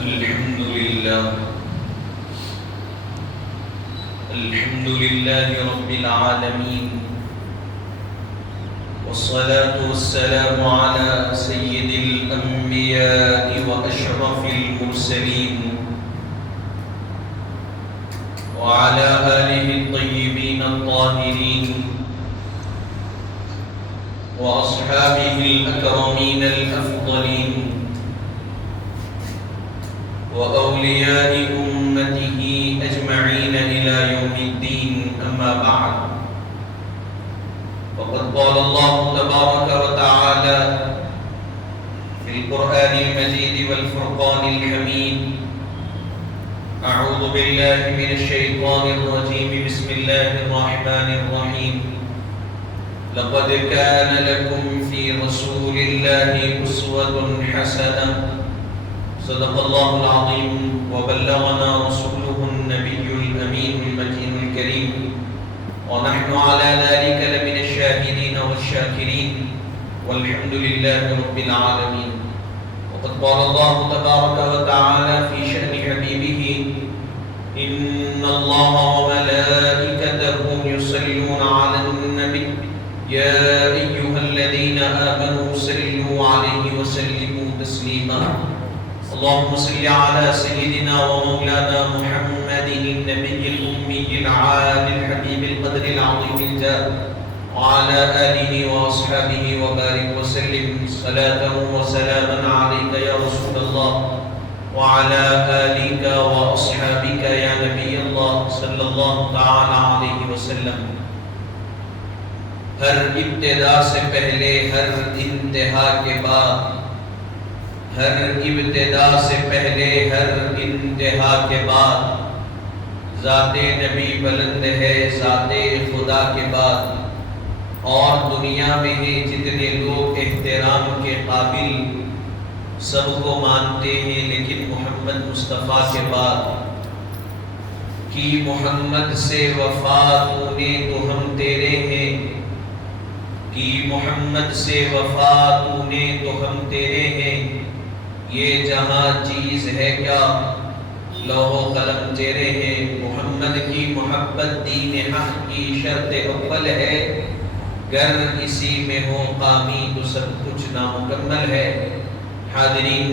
الحمد لله رب العالمين، والصلاة والسلام على سيد الأنبياء وأشرف المرسلين وعلى آله الطيبين الطاهرين وأصحابه الأكرمين الأفضلين وأولياء أمته أجمعين إلى يوم الدين. أما بعد، فقد قال الله تبارك وتعالى في القرآن المجيد والفرقان الحميد: أعوذ بالله من الشيطان الرجيم، بسم الله الرحمن الرحيم. لقد كان لكم في رسول الله أسوة حسنة. صدق الله العظيم وبلغنا رسوله النبي الأمين المتين الكريم، ونحن على ذلك لمن الشاهدين والشاكرين، والحمد لله رب العالمين. وقد قال الله تبارك وتعالى في شأن حبيبه: إن الله وملائكته يصلون على النبي يا أيها الذين آمنوا صلوا عليه وسلموا تسليما. اللهم صل على سيدنا ومولانا محمد النبي الأمي العالي الحبيب القدر العظيم الجاه، وعلى آله وأصحابه وبارك وسلم صلاة وسلاما عليك يا رسول الله، وعلى آلك وأصحابك يا نبي الله صلی اللہ تعالی علیہ وسلم. ہر ابتدا سے پہلے، ہر انتہا کے بعد، ہر ابتدا سے پہلے، ہر انتہا کے بعد ذات نبی بلند ہے، ذات خدا کے بعد. اور دنیا میں ہی جتنے لوگ احترام کے قابل سب کو مانتے ہیں، لیکن محمد مصطفیٰ کے بعد کی محمد سے وفا تو نے تو ہم تیرے ہیں، کی محمد سے وفا تو نے تو ہم تیرے ہیں. یہ جہاں چیز ہے کیا، لوح و قلم تیرے ہیں. محمد کی محبت دین حق کی شرط اول ہے، گر اسی میں ہو قامی تو سب کچھ نامکمل ہے. حاضرین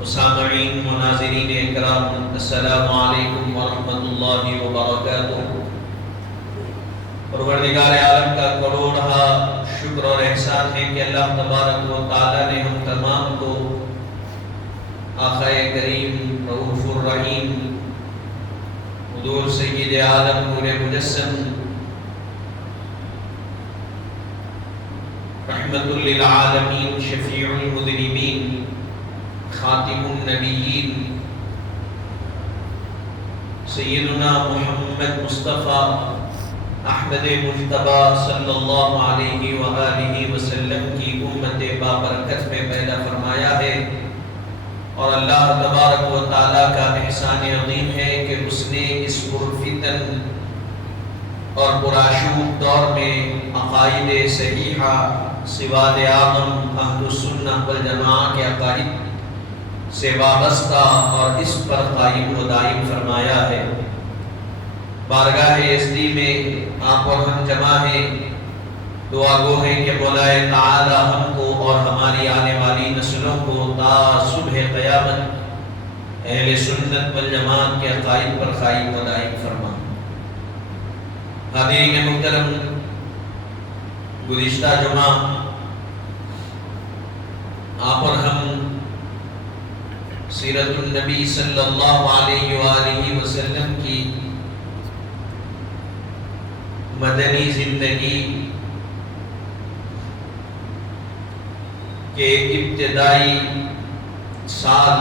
و سامعین و ناظرین اکرام، السلام علیکم ورحمۃ اللہ وبرکاتہ. پروردگار عالم کا کروڑا شکر اور احسان ہے کہ اللہ تبارک و تعالی نے ہم تمام کو آقا کریم رؤوف الرحیم حضور سید عالم نور مجسم رحمت للعالمین شفیع المذنبین خاتم النبیین سیدنا محمد مصطفیٰ احمد مجتبی صلی اللہ علیہ وآلہ وسلم کی امت بابرکت میں پیدا فرمایا ہے. اور اللہ تبارک و تعالیٰ کا احسان عظیم ہے کہ اس نے اس پرفتن اور پرآشوب دور میں عقائد صحیحہ سواد اعظم اہل السنہ والجماعہ کے عقائد سے وابستہ اور اس پر قائم و دائم فرمایا ہے. بارگاہ یزدی میں آپ اور ہم جمع ہیں. دعا گو ہے کہ مولا تعالی ہم کو اور ہماری آنے والی نسلوں کو تا صبح قیامت اہل سنت والجماعت کے عقائد پر قائم و دائم فرما. حاضرین محترم، گزشتہ جمعہ آپ اور ہم سیرت النبی صلی اللہ علیہ وآلہ وسلم کی مدنی زندگی کے ابتدائی سال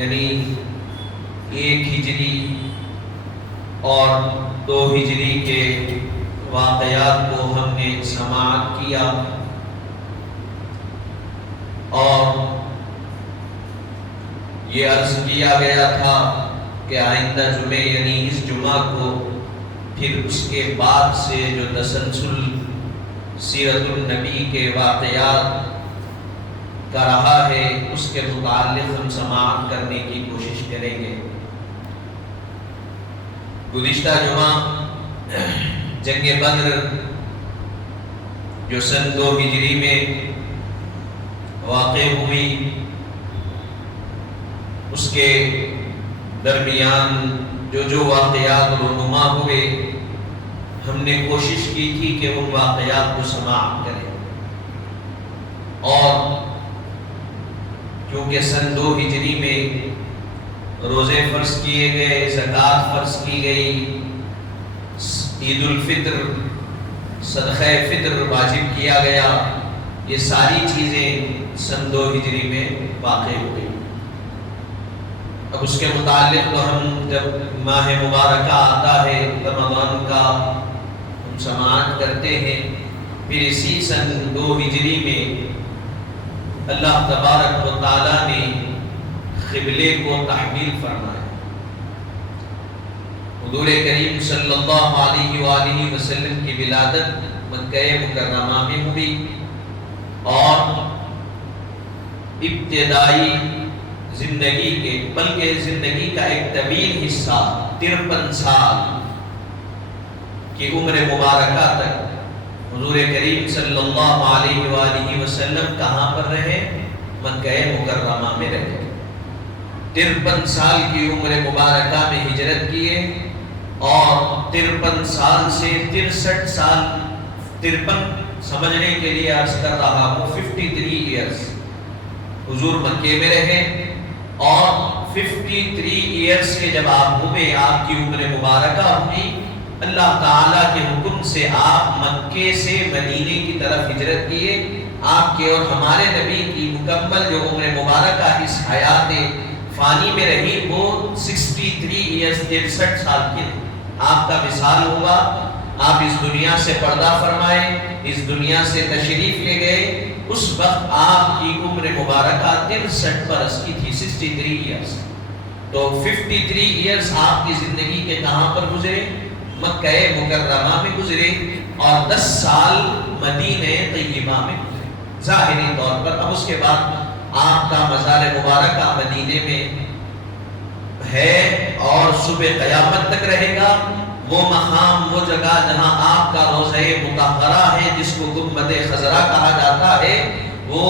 یعنی 1 ہجری اور 2 ہجری کے واقعات کو ہم نے سماعت کیا، اور یہ عرض کیا گیا تھا کہ آئندہ جمعے یعنی اس جمعہ کو پھر اس کے بعد سے جو تسلسل سیرت النبی کے واقعات کا رہا ہے اس کے متعلق ہم سماعت کرنے کی کوشش کریں گے۔ گزشتہ جمعہ جنگ بدر جو سن 2 ہجری میں واقع ہوئی، اس کے درمیان جو واقعات رونما ہوئے، ہم نے کوشش کی تھی کہ ان واقعات کو سماعت کریں، اور کیونکہ سن 2 ہجری میں روزے فرض کیے گئے، زکوٰۃ فرض کی گئی، عید الفطر صدقہ فطر واجب کیا گیا، یہ ساری چیزیں سن 2 ہجری میں واقع ہوئی۔ اب اس کے متعلق تو ہم جب ماہ مبارکہ آتا ہے رمضان کا ہم سماعت کرتے ہیں، پھر اسی سن 2 ہجری میں اللہ تبارک و تعالیٰ نے قبلے کو تحویل فرمایا۔ حضور کریم صلی اللہ علیہ وآلہ وسلم کی ولادت مکہ مکرمہ میں ہوئی، اور ابتدائی زندگی کے بلکہ زندگی کا ایک طویل حصہ 53 سال کی عمر مبارکہ تک حضور کریم صلی اللہ علیہ وآلہ وسلم کہاں پر رہے؟ مکہ مکرمہ میں رہے۔ 53 سال کی عمر مبارکہ میں ہجرت کیے، اور 53 سال سے 63 سال، 53 سمجھنے کے لیے عرض کر رہا ہوں، 53 ایئرز حضور مکے میں رہے، اور 53 ایئرز کے جب آپ ہوئے، آپ کی عمر مبارکہ ہوئی، اللہ تعالیٰ کے حکم سے آپ مکے سے مدینے کی طرف ہجرت کیے۔ آپ کے اور ہمارے نبی کی مکمل جو عمر مبارکہ اس حیات فانی میں رہی وہ 63 ایئرز 63 سال کی رہی۔ آپ کا وصال ہوا، آپ اس دنیا سے پردہ فرمائے، اس دنیا سے تشریف لے گئے، اس وقت آپ کی عمر مبارکہ 63 برس کی تھی، 63 ایئرز۔ تو 53 ایئرز آپ کی زندگی کے کہاں پر گزرے؟ مکہ مکرمہ میں گزرے، اور 10 سال مدینہ طیبہ میں گزرے ظاہری طور پر۔ اب اس کے بعد آپ کا مزار مبارکہ مدینے میں ہے، اور صبح قیامت تک رہے گا۔ وہ مقام، وہ جگہ جہاں آپ کا روضہ مطہرہ ہے، جس کو گنبد خضرا کہا جاتا ہے، وہ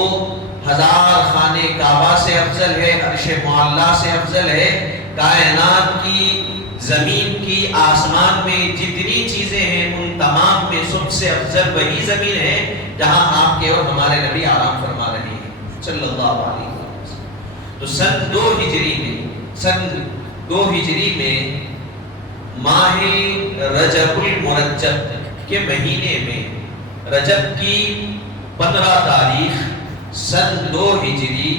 1000 خانے کعبہ سے افضل ہے، عرش معلیٰ سے افضل ہے۔ کائنات کی، زمین کی، آسمان میں جتنی چیزیں ہیں ان تمام میں سب سے افضل وہی زمین ہے جہاں آپ کے اور ہمارے نبی آرام فرما رہے ہیں صلی اللہ علیہ وسلم۔ تو سن 2 ہجری میں ماہ رجب المرجب کے مہینے میں، رجب کی 15 تاریخ سن 2 ہجری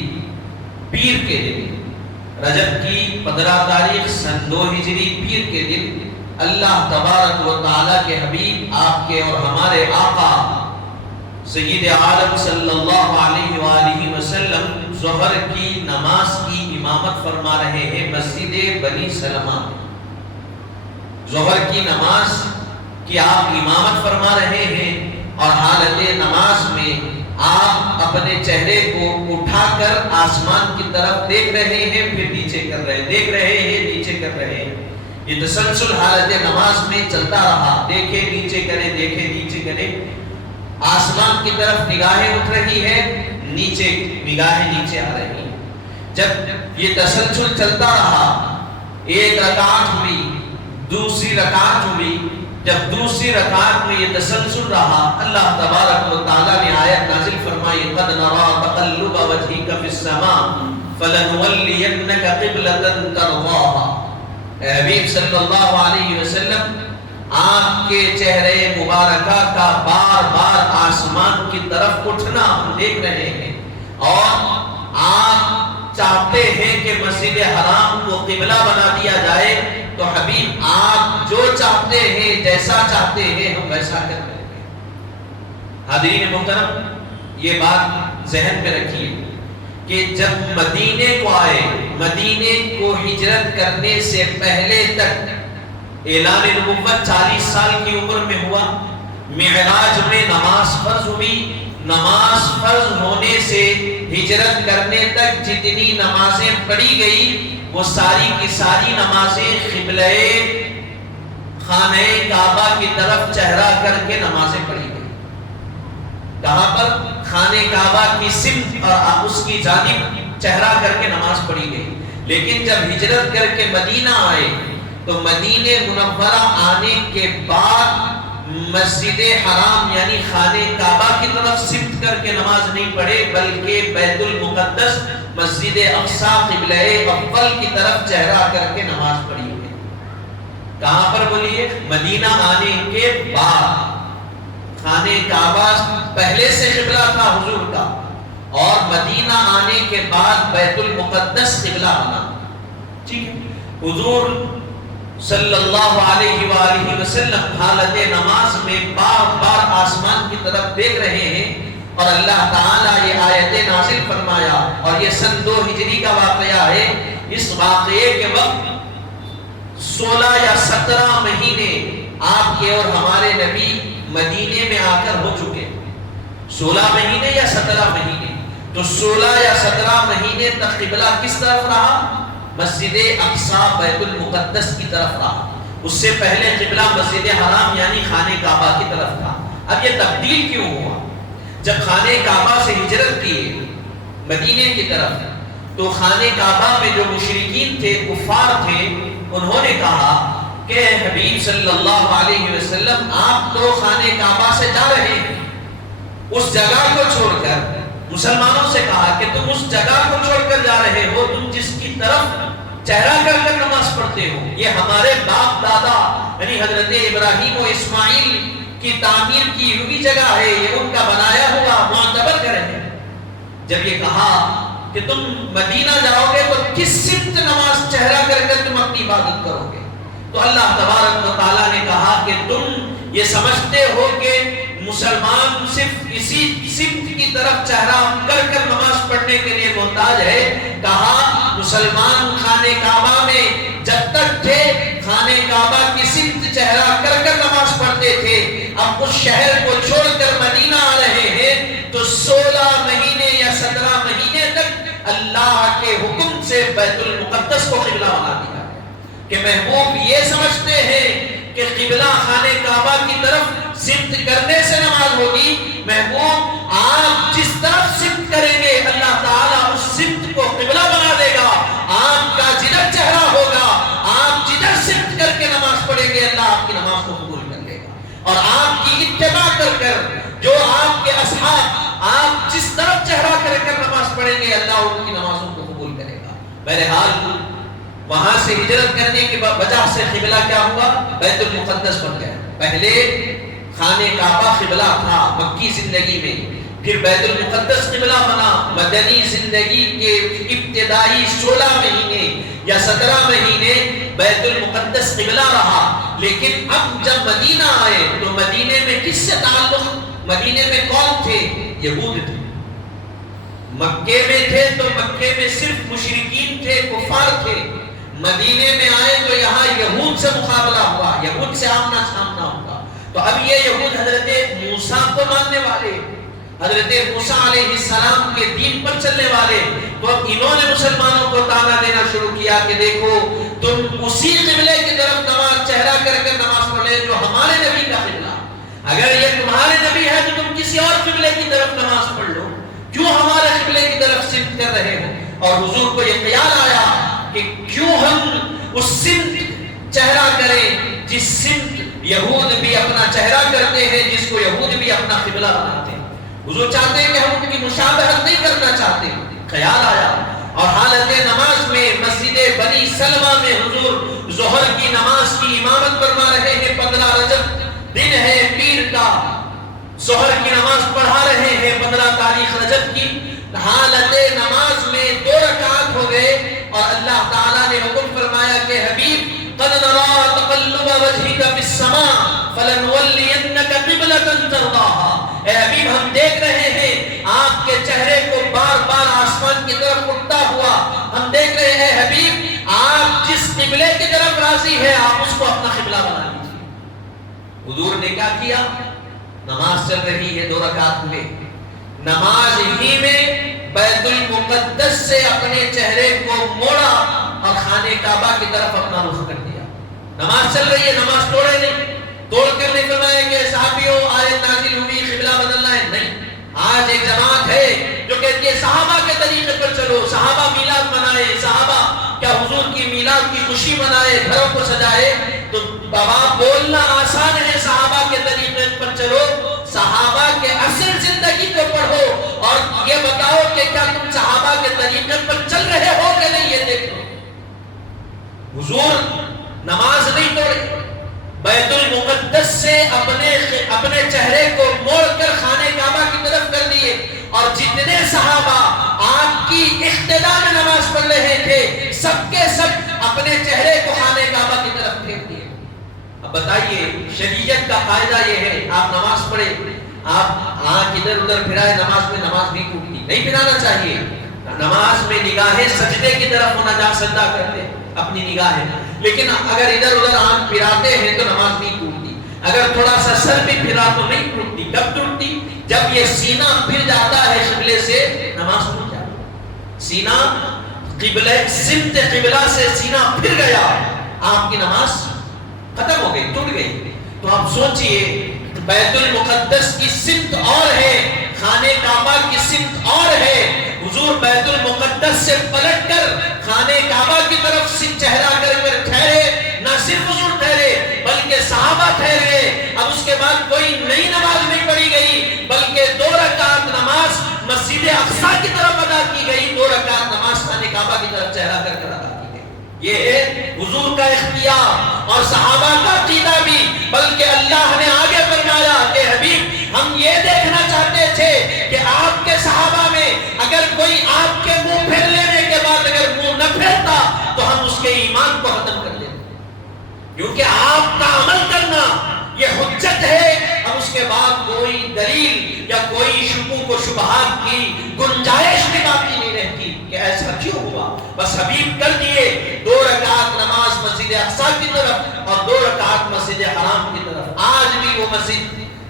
پیر کے دن، رجب کی 15 تاریخ سن 2 ہجری پیر کے دن، اللہ تبارک و تعالیٰ کے حبیب آپ کے اور ہمارے آقا سید عالم صلی اللہ علیہ وآلہ وسلم ظہر کی نماز کی امامت فرما رہے ہیں مسجد بنی سلمہ۔ ظہر کی نماز کی آپ امامت فرما رہے ہیں، اور حالت نماز میں آپ اپنے چہرے کو اٹھا کر آسمان کی طرف دیکھ رہے ہیں، پھر نیچے کر رہے ہیں، دیکھ رہے ہیں، نیچے کر رہے ہیں۔ یہ تسلسل حالت نماز میں چلتا رہا، دیکھے نیچے کرے، دیکھے نیچے کرے، آسمان کی طرف نگاہیں اٹھ رہی ہے، نیچے نگاہیں نیچے آ رہی ہیں۔ جب یہ تسلسل چلتا رہا، ایک رکعت ہوئی، دوسری رکعت ہوئی، جب دوسری رکعت میں یہ تسلسل رہا، اللہ تبارک و تعالیٰ نے آیت نازل فرمائی، قد نرى تقلب وجهك في السماء فلنولينك قبلة ترضاها۔ اے حبیب صلی اللہ علیہ وسلم، آپ کے چہرے مبارکہ کا بار بار آسمان کی طرف اٹھنا ہم دیکھ رہے ہیں، اور آپ چاہتے ہیں کہ مسجد حرام کو قبلہ بنا دیا جائے، تو حبیب آپ جو چاہتے ہیں، جیسا چاہتے ہیں، ہم ویسا کر رہے ہیں۔ حاضرین محترم، یہ بات ذہن میں رکھیے کہ جب مدینے کو آئے، مدینے کو ہجرت کرنے سے پہلے تک اعلان نبوت 40 سال کی عمر میں ہوا، معراج میں نماز فرض ہوئی، نماز فرض ہونے سے ہجرت کرنے تک جتنی نمازیں پڑھی گئی وہ ساری کی ساری نمازیں قبلہ خانہ کعبہ کی طرف چہرہ کر کے نمازیں پڑھی گئی. کہاں پر؟ خانہ کعبہ کی سمت اور اس کی جانب چہرہ کر کے نماز پڑھی گئی. لیکن جب ہجرت کر کے مدینہ آئے تو مدینہ منورہ آنے کے بعد مسجد حرام یعنی خانہ کعبہ کی طرف سمت کر کے نماز نہیں پڑھے بلکہ بیت المقدس مسجد اقصی قبلہ اول کی طرف چہرہ کر کے نماز پڑھی ہوئی. کہاں پر بولیے؟ مدینہ آنے کے بعد. خانہ کعبہ پہلے سے قبلہ تھا حضور کا اور مدینہ آنے کے بعد بیت المقدس قبلہ بنا. ٹھیک ہے. حضور صلی اللہ علیہ وآلہ وسلم حالت نماز میں بار بار آسمان کی طرف دیکھ رہے ہیں اور اللہ تعالیٰ یہ آیت نازل فرمایا اور یہ سن 2 ہجری کا واقعہ ہے. اس واقعے کے وقت 16 یا 17 مہینے آپ کے اور ہمارے نبی مدینے میں آ کر ہو چکے. 16 مہینے یا 17 مہینے. تو 16 یا 17 مہینے تک قبلہ کس طرف رہا؟ مسجد اقصی بیت المقدس کی طرف رہا. اس سے پہلے قبلہ مسجد حرام یعنی خانہ کعبہ کی طرف تھا. اب یہ تبدیل کیوں ہوا؟ جب خانہ کعبہ سے ہجرت کی مدینے کی طرف تو خانہ کعبہ میں جو مشرکین تھے، کفار تھے، انہوں نے کہا کہ حبیب صلی اللہ علیہ وسلم آپ تو خانہ کعبہ سے جا رہے ہیں، اس جگہ کو چھوڑ کر. مسلمانوں سے کہا کہ تم اس جگہ کو چھوڑ کر جا رہے ہو، تم جس کی طرف چہرہ کر کر نماز پڑھتے ہو، یہ ہمارے باپ دادا یعنی حضرت ابراہیم و اسماعیل کی تعمیر کی ہوئی جگہ ہے، یہ ان کا بنایا ہوا معتبر گھر ہے. جب یہ کہا کہ تم مدینہ جاؤ گے تو کس سمت نماز چہرہ کر کر تم اپنی عبادت کرو گے؟ تو اللہ تبارک و تعالیٰ نے کہا کہ تم یہ سمجھتے ہو کہ مسلمان صرف اسی سمت کی طرف چہرہ کر کر نماز پڑھنے کے لیے محتاج ہے. کہا مسلمان خانہ کعبہ میں جب تک تھے خانہ کعبہ کی سمت چہرہ کر کر نماز پڑھتے تھے. اب اس شہر کو چھوڑ کر مدینہ آ رہے ہیں تو 16 مہینے یا 17 مہینے تک اللہ کے حکم سے بیت المقدس کو قبلہ بنا دیا کہ محبوب یہ سمجھتے ہیں کہ قبلہ خانہ کعبہ کی طرف سمت کرنے سے نماز ہوگی. محبوب آپ جس طرف سمت کریں گے اللہ تعالیٰ اس سمت کو قبلہ بنا دے گا. آپ کا جدھر چہرہ ہوگا آپ جدھر سمت کر کے نماز پڑھیں گے اللہ آپ کی نماز کو قبول کر لے گا اور آپ کی اتباع کر جو آپ کے اصحاب آپ جس طرف چہرہ کر کر نماز پڑھیں گے اللہ ان کی نمازوں کو قبول کرے گا. بہرحال وہاں سے ہجرت کرنے کی وجہ سے قبلہ کیا ہوا؟ بیت المقدس بن گیا. پہلے خانہ کعبہ قبلہ تھا مکی زندگی میں، پھر بیت المقدس قبلہ بنا. مدنی زندگی کے ابتدائی 16 مہینے یا 17 مہینے بیت المقدس قبلہ رہا. لیکن اب جب مدینہ آئے تو مدینے میں کس سے تعلق؟ مدینے میں کون تھے؟ یہود تھے. مکے میں تھے تو مکے میں صرف مشرکین تھے، کفار تھے. مدینے میں آئے تو یہاں یہود سے مقابلہ ہوا، یہود سے آمنا سامنا ہوا. تو اب یہ یہود حضرت موسیٰ کو ماننے والے، حضرت موسیٰ علیہ السلام کے دین پر چلنے والے، تو اب انہوں نے مسلمانوں کو تانا دینا شروع کیا کہ دیکھو تم اسی قبلے کی طرف نماز چہرہ کر کے نماز پڑھے جو ہمارے نبی کا قبلہ. اگر یہ تمہارے نبی ہے تو تم کسی اور قبلے کی طرف نماز پڑھ لو، کیوں ہمارے قبلے کی طرف سمت کر رہے ہو؟ اور حضور کو یہ خیال آیا کہ کیوں ہم اس سمت چہرہ کریں جس سمت یہود بھی اپنا چہرہ کرتے ہیں، جس کو یہود بھی اپنا قبلہ بناتے ہیں. حضور چاہتے ہیں کہ ہم ان کی مشابہت نہیں کرنا چاہتے. خیال آیا اور حالت نماز میں مسجد بنی سلمہ میں حضور ظہر کی نماز کی امامت فرما رہے ہیں. 15 رجب دن ہے پیر کا، ظہر کی نماز پڑھا رہے ہیں 15 تاریخ رجب کی. حالت نماز میں 2 رکعت ہو گئے اور اللہ تعالیٰ نے حکم فرمایا کہ حبیب قد نرى تقلب وجهك في السماء فلنولينك قبلة ترضاها. اے حبیب ہم دیکھ رہے ہیں آپ کے چہرے کو بار بار آسمان کی طرف اٹھتا ہوا. ہم دیکھ رہے ہیں حبیب آپ جس قبلے کی طرف راضی ہے آپ اس کو اپنا قبلہ بنا لیجیے. حضور نے کیا کیا؟ نماز چل رہی ہے 2 رکعت میں، نماز ہی میں بیت سے اپنے چہرے کو موڑا اور خانے کعبہ کی طرف اپنا رخ کر دیا. نماز چل رہی ہے، نماز توڑے نہیں، توڑ کر نہیں فرمایا کہ صحابیوں آیت نازل ہوئی قبلہ بدلنا ہے، نہیں. آج ایک جماعت ہے جو کہتی ہے صحابہ کے طریقے پر چلو، صحابہ میلاد منائے، صحابہ کیا حضور کی میلاد کی خوشی منائے، گھروں کو سجائے. تو بابا بولنا آسان ہے صحابہ کے طریقے پر چلو، صحابہ کے اصل زندگی کو پڑھو اور یہ بتاؤ کہ کیا تم صحابہ کے طریقے پر چل رہے ہو کہ نہیں، یہ دیکھو. حضور نماز نہیں توڑے، بیت المقدس سے اپنے چہرے کو موڑ کر خانے کعبہ کی طرف کر دیے، اور جتنے صحابہ آپ کی اقتداء میں نماز پڑھ رہے تھے سب کے سب اپنے چہرے کو خانے کعبہ کی طرف پھیر دیے. اب بتائیے شریعت کا قاعدہ یہ ہے، آپ نماز پڑھے، آپ آنکھ ادھر ادھر پھرائے نماز میں، نماز نہیں ٹوٹتی، نہیں پھرانا چاہیے. نماز میں نگاہیں سجدے کی طرف ہونا، جا سجدہ کرتے اپنی نگاہیں، لیکن اگر ادھر ادھر آنکھ پھراتے ہیں تو نماز نہیں ٹوٹتی. اگر تھوڑا سا سر بھی پھرا تو نہیں ٹوٹتی. کب ٹوٹتی؟ جب یہ سینہ پھر جاتا ہے قبلے سے، نماز ٹوٹ جاتی. سینہ قبلہ، سمت قبلہ سے سینہ پھر گیا، آپ کی نماز ختم ہو گئی، ٹوٹ گئی. تو آپ سوچئے بیت المقدس کی سمت اور ہے، خانے کعبہ کی سمت اور ہے. حضور بیت المقدس سے پلٹ کر خانے کعبہ کی طرف سے چہرہ کر کر ٹھہرے. نہ صرف حضور ٹھہرے بلکہ صحابہ ٹھہرے. اب اس کے بعد کوئی نئی نماز نہیں پڑھی گئی بلکہ 2 رکعت نماز مسجد اقصی کی طرف ادا کی گئی، 2 رکعت نماز خانے کعبہ کی طرف چہرہ کر کر ادا کی گئی. یہ ہے حضور کا اختیار اور صحابہ کا عقیدہ بھی. بلکہ اللہ نے آگے فرمایا کہ حبیب ہم یہ دیکھنا چاہتے تھے کہ آپ کے صحابہ میں اگر کوئی آپ کے منہ پھیر لینے کے بعد اگر منہ نہ پھیرتا تو ہم اس کے ایمان کو ختم کر لیتے، کیونکہ آپ کا عمل کرنا یہ حجت ہے. اب اس کے بعد کوئی دلیل یا کوئی شکوک و شبہات کی گنجائش بھی باقی نہیں رہتی کہ ایسا کیوں ہوا. بس حبیب کر دیے 2 رکعت نماز مسجد اقصی کی طرف اور 2 رکعت مسجد حرام کی طرف. آج بھی وہ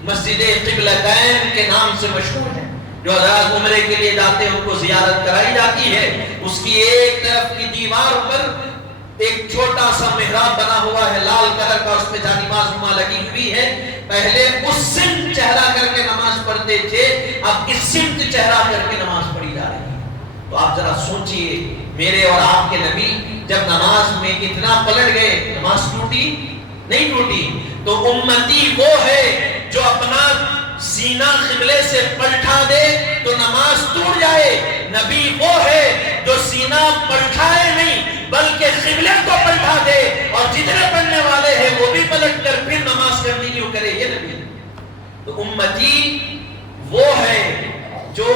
مسجد قبلتین کے نام سے مشہور ہے. جو حضرات عمرے کے لیے جاتے ہیں ان کو زیارت کرائی جاتی ہے. اس کی ایک طرف کی دیوار پر ایک چھوٹا سا محراب بنا ہوا ہے لال کلر کا، اس پہ جانماز نما لگی ہوئی ہے. پہلے اس سمت چہرہ کر کے نماز پڑھتے تھے، اب اس سمت چہرہ کر کے نماز پڑھی جا رہی ہے. تو آپ ذرا سوچئے میرے اور آپ کے نبی جب نماز میں اتنا پلٹ گئے، نماز ٹوٹی نہیں ٹوٹی. تو امتی وہ ہے جو اپنا سینہ قبلے سے پلٹا دے تو نماز ٹوٹ جائے. نبی وہ ہے جو سینہ پلٹائے نہیں بلکہ قبلے کو پلٹا دے اور جتنے پڑھنے والے ہیں وہ بھی پلٹ کر پھر نماز کرنی کیوں کرے، یہ نبی. تو امتی وہ ہے جو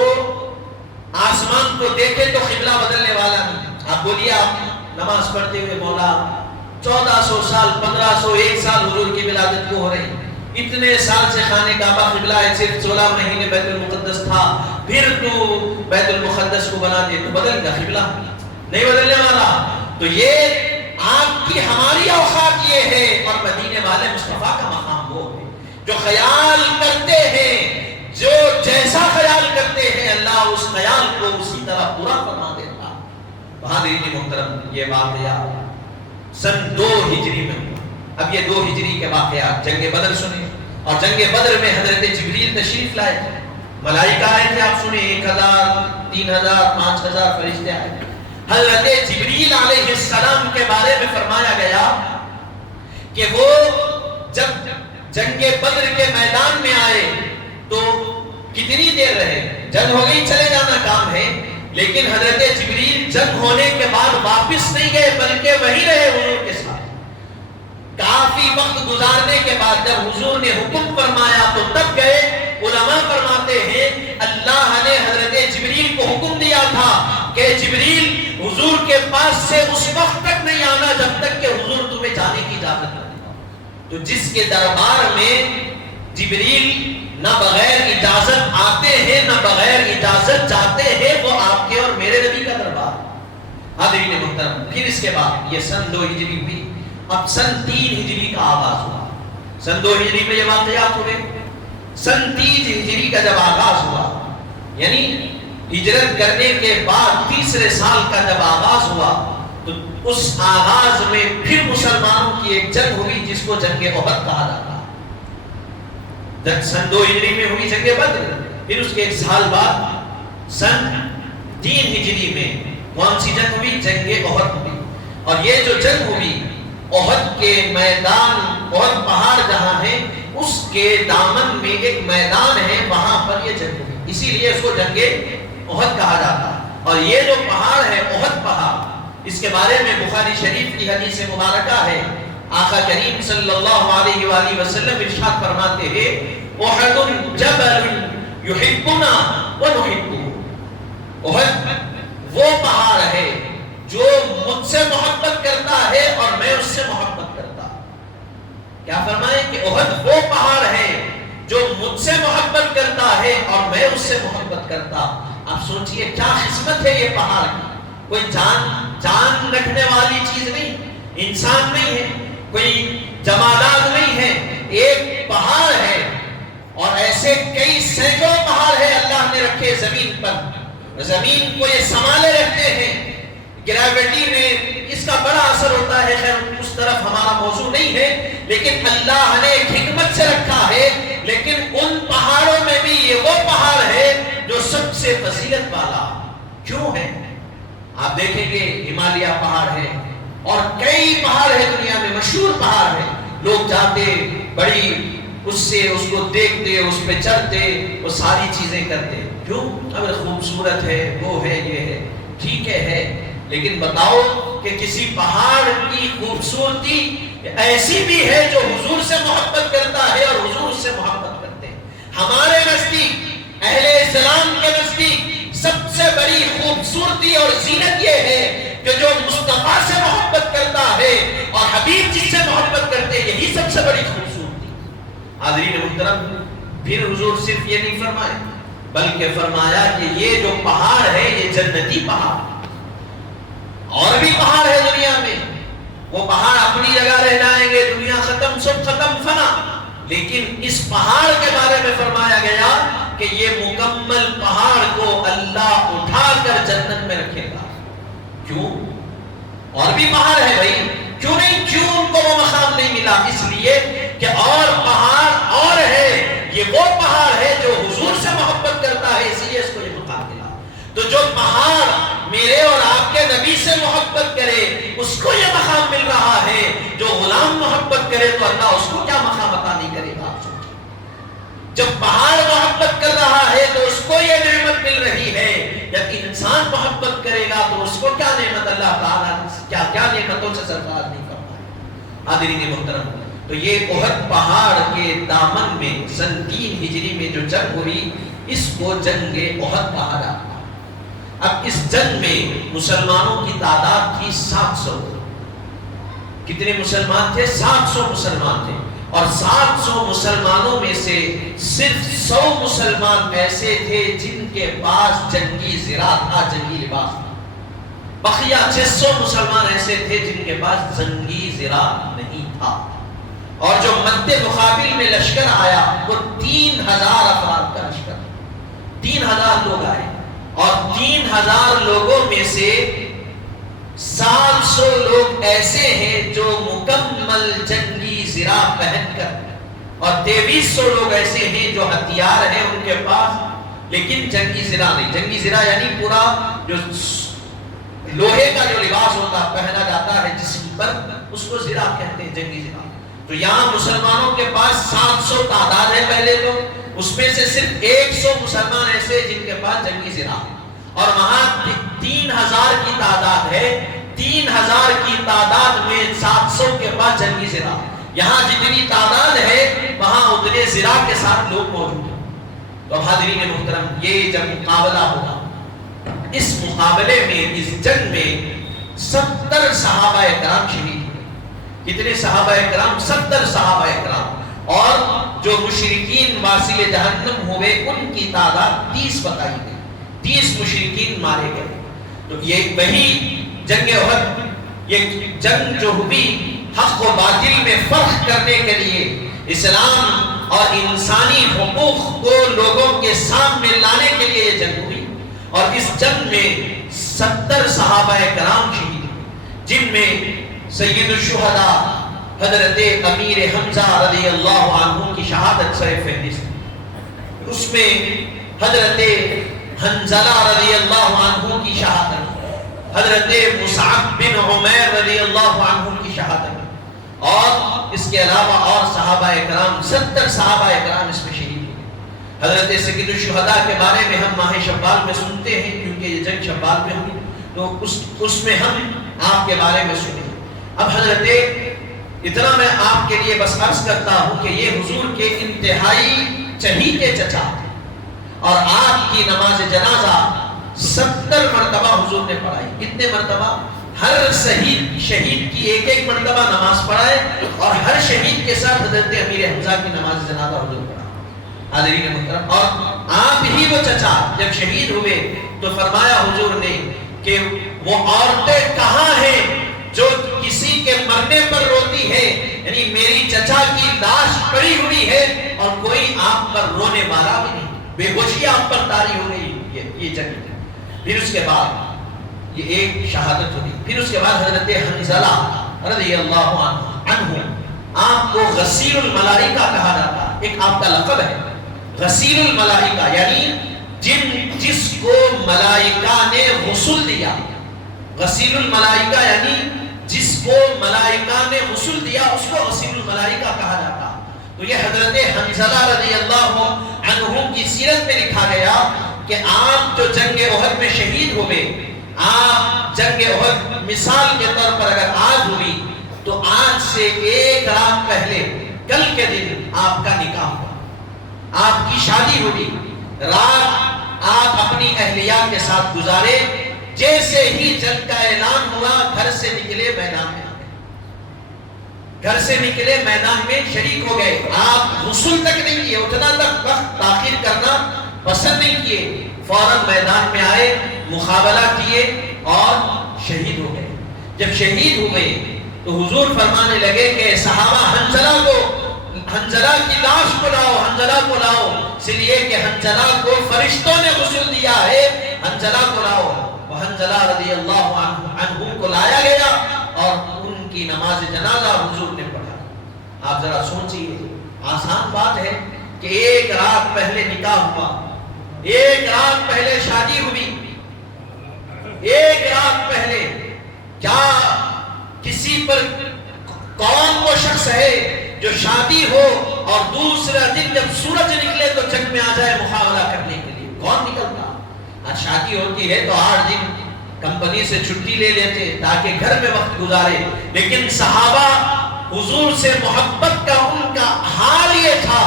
آسمان کو دیکھے تو قبلہ بدلنے والا نہیں. آپ بولیے آپ نماز پڑھتے ہوئے مولا 1400 سال 1500 1 سال حضور کی ولادت کو ہو رہی، اتنے سال سے خانے کعبہ قبلہ ہے، صرف 16 مہینے بیت المقدس تھا، پھر تو بیت المقدس کو بنا دے تو بدل گا قبلہ؟ نہیں بدلنے والا. تو یہ آپ کی ہماری اوقات یہ ہے، اور مدینے والے مصطفیٰ کا مقام وہ ہے جو خیال کرتے ہیں، جو جیسا خیال کرتے ہیں اللہ اس خیال کو اسی طرح پورا فرما دیتا. حاضرین محترم، یہ واقعہ سن 2 ہجری میں ہوا. اب یہ 2 ہجری کے واقعات جنگ بدر سنیں، اور جنگ بدر میں حضرت جبریل تشریف لائے، ملائکہ آئے تھے. آپ سنیں 1000 3000 5000 فرشتے آئے. حضرت جبریل علیہ السلام کے بارے میں فرمایا گیا کہ وہ جب جنگ بدر کے میدان میں آئے تو کتنی دیر رہے، جنگ ہو گئی چلے جانا کام ہے، لیکن حضرت جبریل جنگ ہونے کے بعد واپس نہیں گئے بلکہ وہی رہے حضور کے ساتھ. کافی وقت گزارنے کے بعد جب حضور نے حکم فرمایا تو تب گئے. علماء فرماتے ہیں اللہ نے حضرت جبریل کو حکم دیا تھا کہ جبریل حضور کے پاس سے اس وقت تک نہیں آنا جب تک کہ حضور تمہیں جانے کی اجازت نہ دے. تو جس کے دربار میں جبریل نہ بغیر اجازت آتے ہیں نہ بغیر اجازت جاتے ہیں، وہ آپ کے اور میرے نبی کا دربار. حاضرین محترم، پھر اس کے بعد یہ سن 2 ہجری ہوئی. اب سن 3 ہجری کا آغاز ہوا. سن 2 ہجری میں یہ واقعات ہوئے. سن 3 ہجری کا جب آغاز ہوا، یعنی ہجرت کرنے کے بعد تیسرے سال کا جب آغاز ہوا تو اس آغاز میں پھر مسلمانوں کی ایک جنگ ہوئی جس کو جنگ احد کہا جاتا ہے۔ جنگ سن 2 ہجری میں ہوئی جنگ بدر، پھر اس کے ایک سال بعد سن 3 ہجری میں کون سی جنگ ہوئی؟ جنگ احد ہوئی۔ اور یہ جو جنگ ہوئی احد کے میدان، احد پہاڑ جہاں ہے اس کے دامن میں ایک میدان ہے، وہاں پر یہ جنگ ہوئی، اسی لیے اس کو جنگ احد کہا جاتا ہے۔ اور یہ جو پہاڑ ہے احد پہاڑ، اس کے بارے میں بخاری شریف کی حدیث مبارکہ ہے، آقا کریم صلی اللہ علیہ وآلہ وسلم ارشاد فرماتے ہیں احد جبل یحبنا ونحبه، احد وہ پہاڑ ہے جو مجھ سے محبت کرتا ہے اور میں اس سے محبت کرتا ہوں۔ کیا فرمائے کہ احد وہ پہاڑ ہے جو مجھ سے محبت کرتا ہے اور میں اس سے محبت کرتا ہوں۔ آپ سوچئے کیا قسمت ہے یہ پہاڑ کی، کوئی جان رکھنے والی چیز نہیں، انسان نہیں ہے، کوئی جمادات نہیں ہے، ایک پہاڑ ہے۔ اور ایسے کئی سینکڑوں پہاڑ ہے اللہ نے رکھے زمین پر، زمین کو یہ سنبھالے رکھتے ہیں۔ گریویٹی میں اس کا بڑا اثر ہوتا ہے، خیر اس طرف ہمارا موضوع نہیں ہے، لیکن اللہ نے ایک حکمت سے رکھا ہے۔ لیکن ان پہاڑوں میں بھی یہ وہ پہاڑ ہے جو سب سے فضیلت والا کیوں ہے؟ آپ دیکھیں گے ہمالیہ پہاڑ ہے اور کئی پہاڑ ہے دنیا میں، مشہور پہاڑ ہے، لوگ جاتے بڑی اس سے اس کو دیکھتے، اس پہ چڑھتے، وہ ساری چیزیں کرتے، کیوں؟ اگر خوبصورت ہے، وہ ہے، یہ ہے، ٹھیک ہے، لیکن بتاؤ کہ کسی پہاڑ کی خوبصورتی ایسی بھی ہے جو حضور سے محبت کرتا ہے اور حضور اس سے محبت کرتے ہیں۔ ہمارے نزدیک، اہل اسلام کے نزدیک سب سے بڑی خوبصورتی اور زینت یہ ہے کہ جو مصطفیٰ سے محبت کرتا ہے اور حبیب جس سے محبت کرتے ہیں، یہی سب سے بڑی خوبصورتی۔ حاضرین محترم، پھر حضور صرف یہ نہیں فرمائے بلکہ فرمایا کہ یہ جو پہاڑ ہے یہ جنتی پہاڑ، اور بھی پہاڑ ہے دنیا میں، وہ پہاڑ اپنی جگہ رہ جائیں گے، دنیا ختم، سب ختم، فنا، لیکن اس پہاڑ کے بارے میں فرمایا گیا کہ یہ مکمل پہاڑ کو اللہ اٹھا کر جنت میں رکھے گا۔ کیوں؟ اور بھی پہاڑ ہے بھائی، کیوں نہیں؟ کیوں ان کو وہ مقام نہیں ملا؟ اس لیے کہ اور پہاڑ اور ہے، یہ وہ پہاڑ ہے جو حضور سے محبت کرتا ہے، اس لیے اس کو یہ مقام ملا۔ تو جو پہاڑ میرے اور آپ کے نبی سے محبت کرے اس کو یہ مقام مل رہا ہے، جو غلام محبت کرے تو اللہ اس کو کیا مقام عطا نہیں کرے گا؟ آپ سوچیں، جب پہاڑ محبت کر رہا ہے تو اس کو یہ نعمت مل رہی ہے، جب انسان محبت کرے گا تو اس کو کیا نعمت اللہ تعالیٰ کیا نعمتوں سے سرفراز نہیں کرتا ہے۔ حاضرین محترم، تو یہ احد پہاڑ کے دامن میں سن 3 ہجری میں جو جنگ ہوئی اس کو جنگ احد کہا جاتا ہے۔ اب اس جنگ میں مسلمانوں کی تعداد تھی 700۔ کتنے مسلمان تھے؟ 700 مسلمان تھے، اور 700 مسلمانوں میں سے صرف 100 مسلمان ایسے تھے جن کے پاس جنگی زرہ تھا، جنگی لباس تھا۔ بقیہ 600 مسلمان ایسے تھے جن کے پاس جنگی زرہ نہیں تھا۔ اور جو مد مقابل میں لشکر آیا وہ 3000 افراد کا لشکر، 3000 لوگ آئے، اور 3000 لوگوں میں سے 700 لوگ ایسے ہیں جو مکمل جنگی زرہ پہن کر، اور 2300 لوگ ایسے ہیں جو ہتھیار ہیں ان کے پاس لیکن جنگی زرہ نہیں۔ جنگی زرہ یعنی پورا جو لوہے کا جو لباس ہوتا پہنا جاتا ہے جسم پر، اس کو زرہ کہتے ہیں، جنگی زرہ۔ تو یہاں مسلمانوں کے پاس 700 تعداد ہے پہلے تو، اس میں سے صرف 100 مسلمان ایسے جن کے پاس جنگی زرہ ہے، اور وہاں 3000 کی تعداد ہے، 3000 کی تعداد میں 700 کے پاس جنگی زرہ۔ یہاں جتنی تعداد ہے وہاں اتنے زرہ کے ساتھ لوگ موجود ہیں۔ تو حاضرین محترم، یہ جب مقابلہ ہوگا، اس مقابلے میں، اس جنگ میں 70 صحابہ کرام شہید ہوئے۔ کتنے صحابہ کرام؟ 70 صحابہ کرام، اور جو مشرکین واصل جہنم ہوئے ان کی تعداد 30 بتائی گئی، 30 مشرکین مارے گئے۔ تو یہ وہی جنگ احد، یہ جنگ جو ہوئی حق و باطل میں فرق کرنے کے لیے، اسلام اور انسانی حقوق کو لوگوں کے سامنے لانے کے لیے یہ جنگ ہوئی، اور اس جنگ میں 70 صحابہ کرام شہید ہوئے، جن میں سید الشہداء حضرت امیر حمزہ رضی اللہ عنہ کی شہادت سر فہرست، اس میں حضرت حنظلہ رضی اللہ عنہ کی شہادت، حضرت مصعب بن عمیر رضی اللہ عنہ کی شہادت، اور اس کے علاوہ اور صحابہ کرام 70 صحابہ کرام اس میں شہید ہوئے۔ حضرت سید الشہداء کے بارے میں ہم ماہ شوال میں سنتے ہیں، کیونکہ یہ جنگ شوال میں ہوئی، تو اس میں ہم آپ کے بارے میں سنیں۔ اب حضرت اتنا میں آپ کے لیے بس عرض کرتا ہوں کہ یہ حضور کے انتہائی چہیتے چچا تھے، اور آپ کی نماز جنازہ 70 مرتبہ حضور نے پڑھائی۔ کتنے مرتبہ؟ ہر شہید کی ایک مرتبہ نماز پڑھائے، اور ہر شہید کے ساتھ حضرت امیر حمزہ کی نماز جنازہ حضور پڑھا۔ حاضرین محترم، اور آپ ہی وہ چچا جب شہید ہوئے تو فرمایا حضور نے کہ وہ عورتیں کہاں ہیں جو کسی کے مرنے پر روتی ہے، یعنی میری چچا کی لاش پڑی ہوئی ہے اور کوئی آپ پر رونے والا بھی نہیں، بے ہوشی آپ پر طاری ہو گئی۔ یہ جنگ۔ پھر اس کے بعد یہ ایک شہادت ہوئی، پھر اس کے بعد حضرت حنظلہ رضی اللہ عنہ، آپ کو غسیل الملائکہ کہا جاتا، ایک آپ کا لقب ہے غسیل الملائکہ، یعنی جس کو ملائکہ نے غسل دیا۔ غسیل الملائکہ یعنی جس کو ملائکہ نے غسل دیا، اس کو غسیل الملائکہ کہا جاتا۔ تو یہ حضرت حنظلہ رضی اللہ عنہ کی سیرت میں لکھا گیا کہ آپ جو جنگ احد میں شہید ہوئے، آپ جنگ احد مثال کے طور پر اگر آج ہوئی تو آج سے ایک رات پہلے کل کے دن آپ کا نکاح ہوا، آپ کی شادی ہوئی، رات آپ اپنی اہلیہ کے ساتھ گزارے، جیسے ہی جنگ کا اعلان ہوا گھر سے نکلے میدان میں، گھر سے نکلے میدان میں شریک ہو گئے۔ آپ غسل تک نہیں کیے، اتنا تک وقت تاخیر کرنا پسند نہیں کیے، فوراً میدان میں آئے، مقابلہ کیے اور شہید ہو گئے۔ جب شہید ہوئے تو حضور فرمانے لگے کہ صحابہ حنظلہ کی لاش کو لاؤ، حنظلہ کو لاؤ، اس لیے کہ حنظلہ کو فرشتوں نے غسل دیا ہے، حنظلہ کو لاؤ۔ حنظلہ رضی اللہ عنہ کو لایا گیا اور ان کی نماز جنازہ حضور نے پڑھا۔ آپ ذرا سوچئے، آسان بات ہے کہ ایک رات پہلے نکاح ہوا، ایک رات پہلے شادی ہوئی، ایک رات پہلے، کیا کسی پر کون وہ شخص ہے جو شادی ہو اور دوسرا دن جب سورج نکلے تو جنگ میں آ جائے مقابلہ کرنے کے لیے؟ کون نکلتا؟ آج شادی ہوتی ہے تو 8 دن کمپنی سے چھٹی لے لیتے تاکہ گھر میں وقت گزارے، لیکن صحابہ حضور سے محبت کا ان کا حال یہ تھا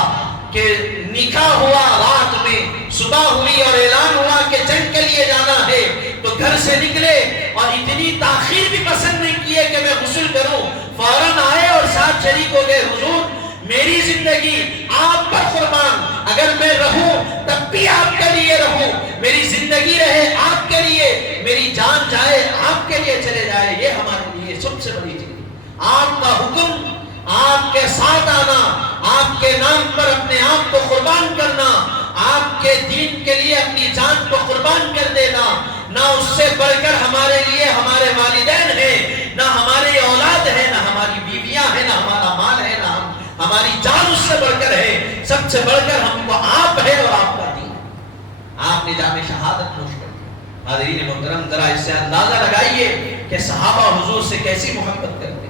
کہ نکاح ہوا رات میں، صبح ہوئی اور اعلان ہوا کہ جنگ کے لیے جانا ہے تو گھر سے نکلے، اور اتنی تاخیر بھی پسند نہیں کیے کہ میں غسل کروں، فوراً آئے اور ساتھ شریک ہو گئے۔ حضور میری زندگی آپ پر قربان، اگر میں رہوں تب بھی آپ کے لیے رہوں، میری زندگی رہے آپ کے لیے، میری جان جائے آپ کے لیے چلے جائے، یہ ہمارے لیے سب سے بڑی چیز۔ آپ کا حکم، آپ کے ساتھ آنا، آپ کے نام پر اپنے آپ کو قربان کرنا، آپ کے دین کے لیے اپنی جان کو قربان کر دینا، نہ اس سے بڑھ کر ہمارے لیے ہمارے والدین ہیں، نہ ہماری اولاد ہے، نہ ہماری بیویاں ہیں، نہ ہمارا مال ہے، نہ ہماری جان اس سے بڑھ کر ہے، سب سے بڑھ کر ہم کو آپ ہے اور آپ کا دین ہے۔ آپ نے جام شہادت نوش کر دی۔ حاضرین محترم، ذرا اس سے اندازہ لگائیے کہ صحابہ حضور سے کیسی محبت کرتے۔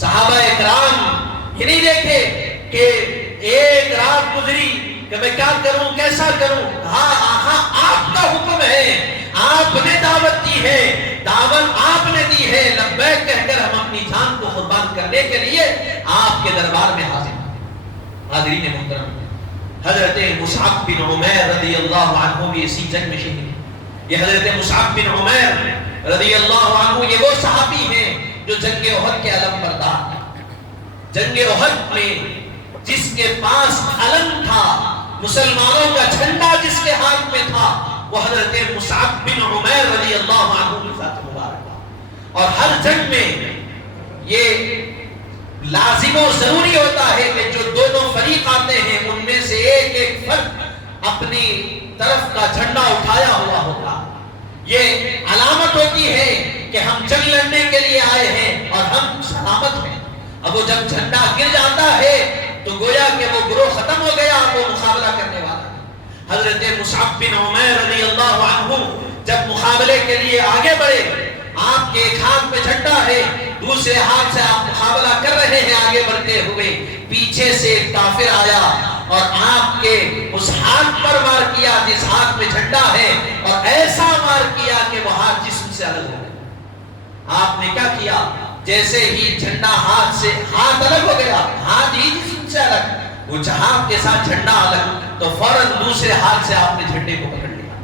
صحابہ اکرام یہ نہیں دیکھے کہ ایک رات گزری کہ میں کیا کروں، کیسا کروں، ہاں آپ کا حکم ہے، آپ نے دعوت دی ہے، دعوت آپ نے دی ہے، لبیک کہہ کر ہم اپنی جان کو قربان کرنے کے لیے آپ کے دربار میں حاضر ہیں۔ حاضرین محترم، حضرت مصعب بن عمیر رضی اللہ عنہ بھی اسی جنگ میں شہید ہیں۔ یہ حضرت مصعب بن عمیر رضی اللہ عنہ یہ وہ صحابی ہیں جو جنگ احد کے علم بردار ہیں۔ جنگ احد میں جس کے پاس علم تھا، مسلمانوں کا جھنڈا جس کے ہاتھ میں تھا، وہ حضرت مصعب بن عمیر رضی اللہ عنہ کی ذات مبارک تھا۔ اور ہر جنگ میں یہ لازم و ضروری ہوتا ہے کہ جو دونوں فریق آتے ہیں ان میں سے ایک فرد اپنی طرف کا جھنڈا اٹھایا ہوا ہوتا۔ یہ علامت ہوتی ہے کہ ہم جنگ لڑنے کے لیے آئے ہیں اور ہم سلامت ہیں۔ اب وہ جب جھنڈا گر جاتا ہے تو گویا کہ وہ گروہ ختم ہو گیا، وہ مقابلہ کرنے والا ہے۔ حضرت مصعب بن عمیر رضی اللہ عنہ جب مقابلے کے لیے آگے بڑھے، آپ کے ایک ہاتھ میں جھنڈا ہے، دوسرے ہاتھ سے آپ مقابلہ کر رہے ہیں آگے بڑھتے ہوئے، پیچھے سے ایک کافر آیا اور آپ کے اس ہاتھ پر وار کیا جس ہاتھ میں جھنڈا ہے، اور ایسا وار کیا کہ وہ ہاتھ جسم سے الگ ہو گیا۔ آپ نے کیا کیا؟ جیسے ہی جھنڈا ہاتھ سے ہاتھ الگ ہو گیا، ہاتھ ہی جسم سے الگ، وہ ہاتھ کے ساتھ جھنڈا الگ، تو فوراً دوسرے ہاتھ سے آپ نے جھنڈے کو پکڑ لیا،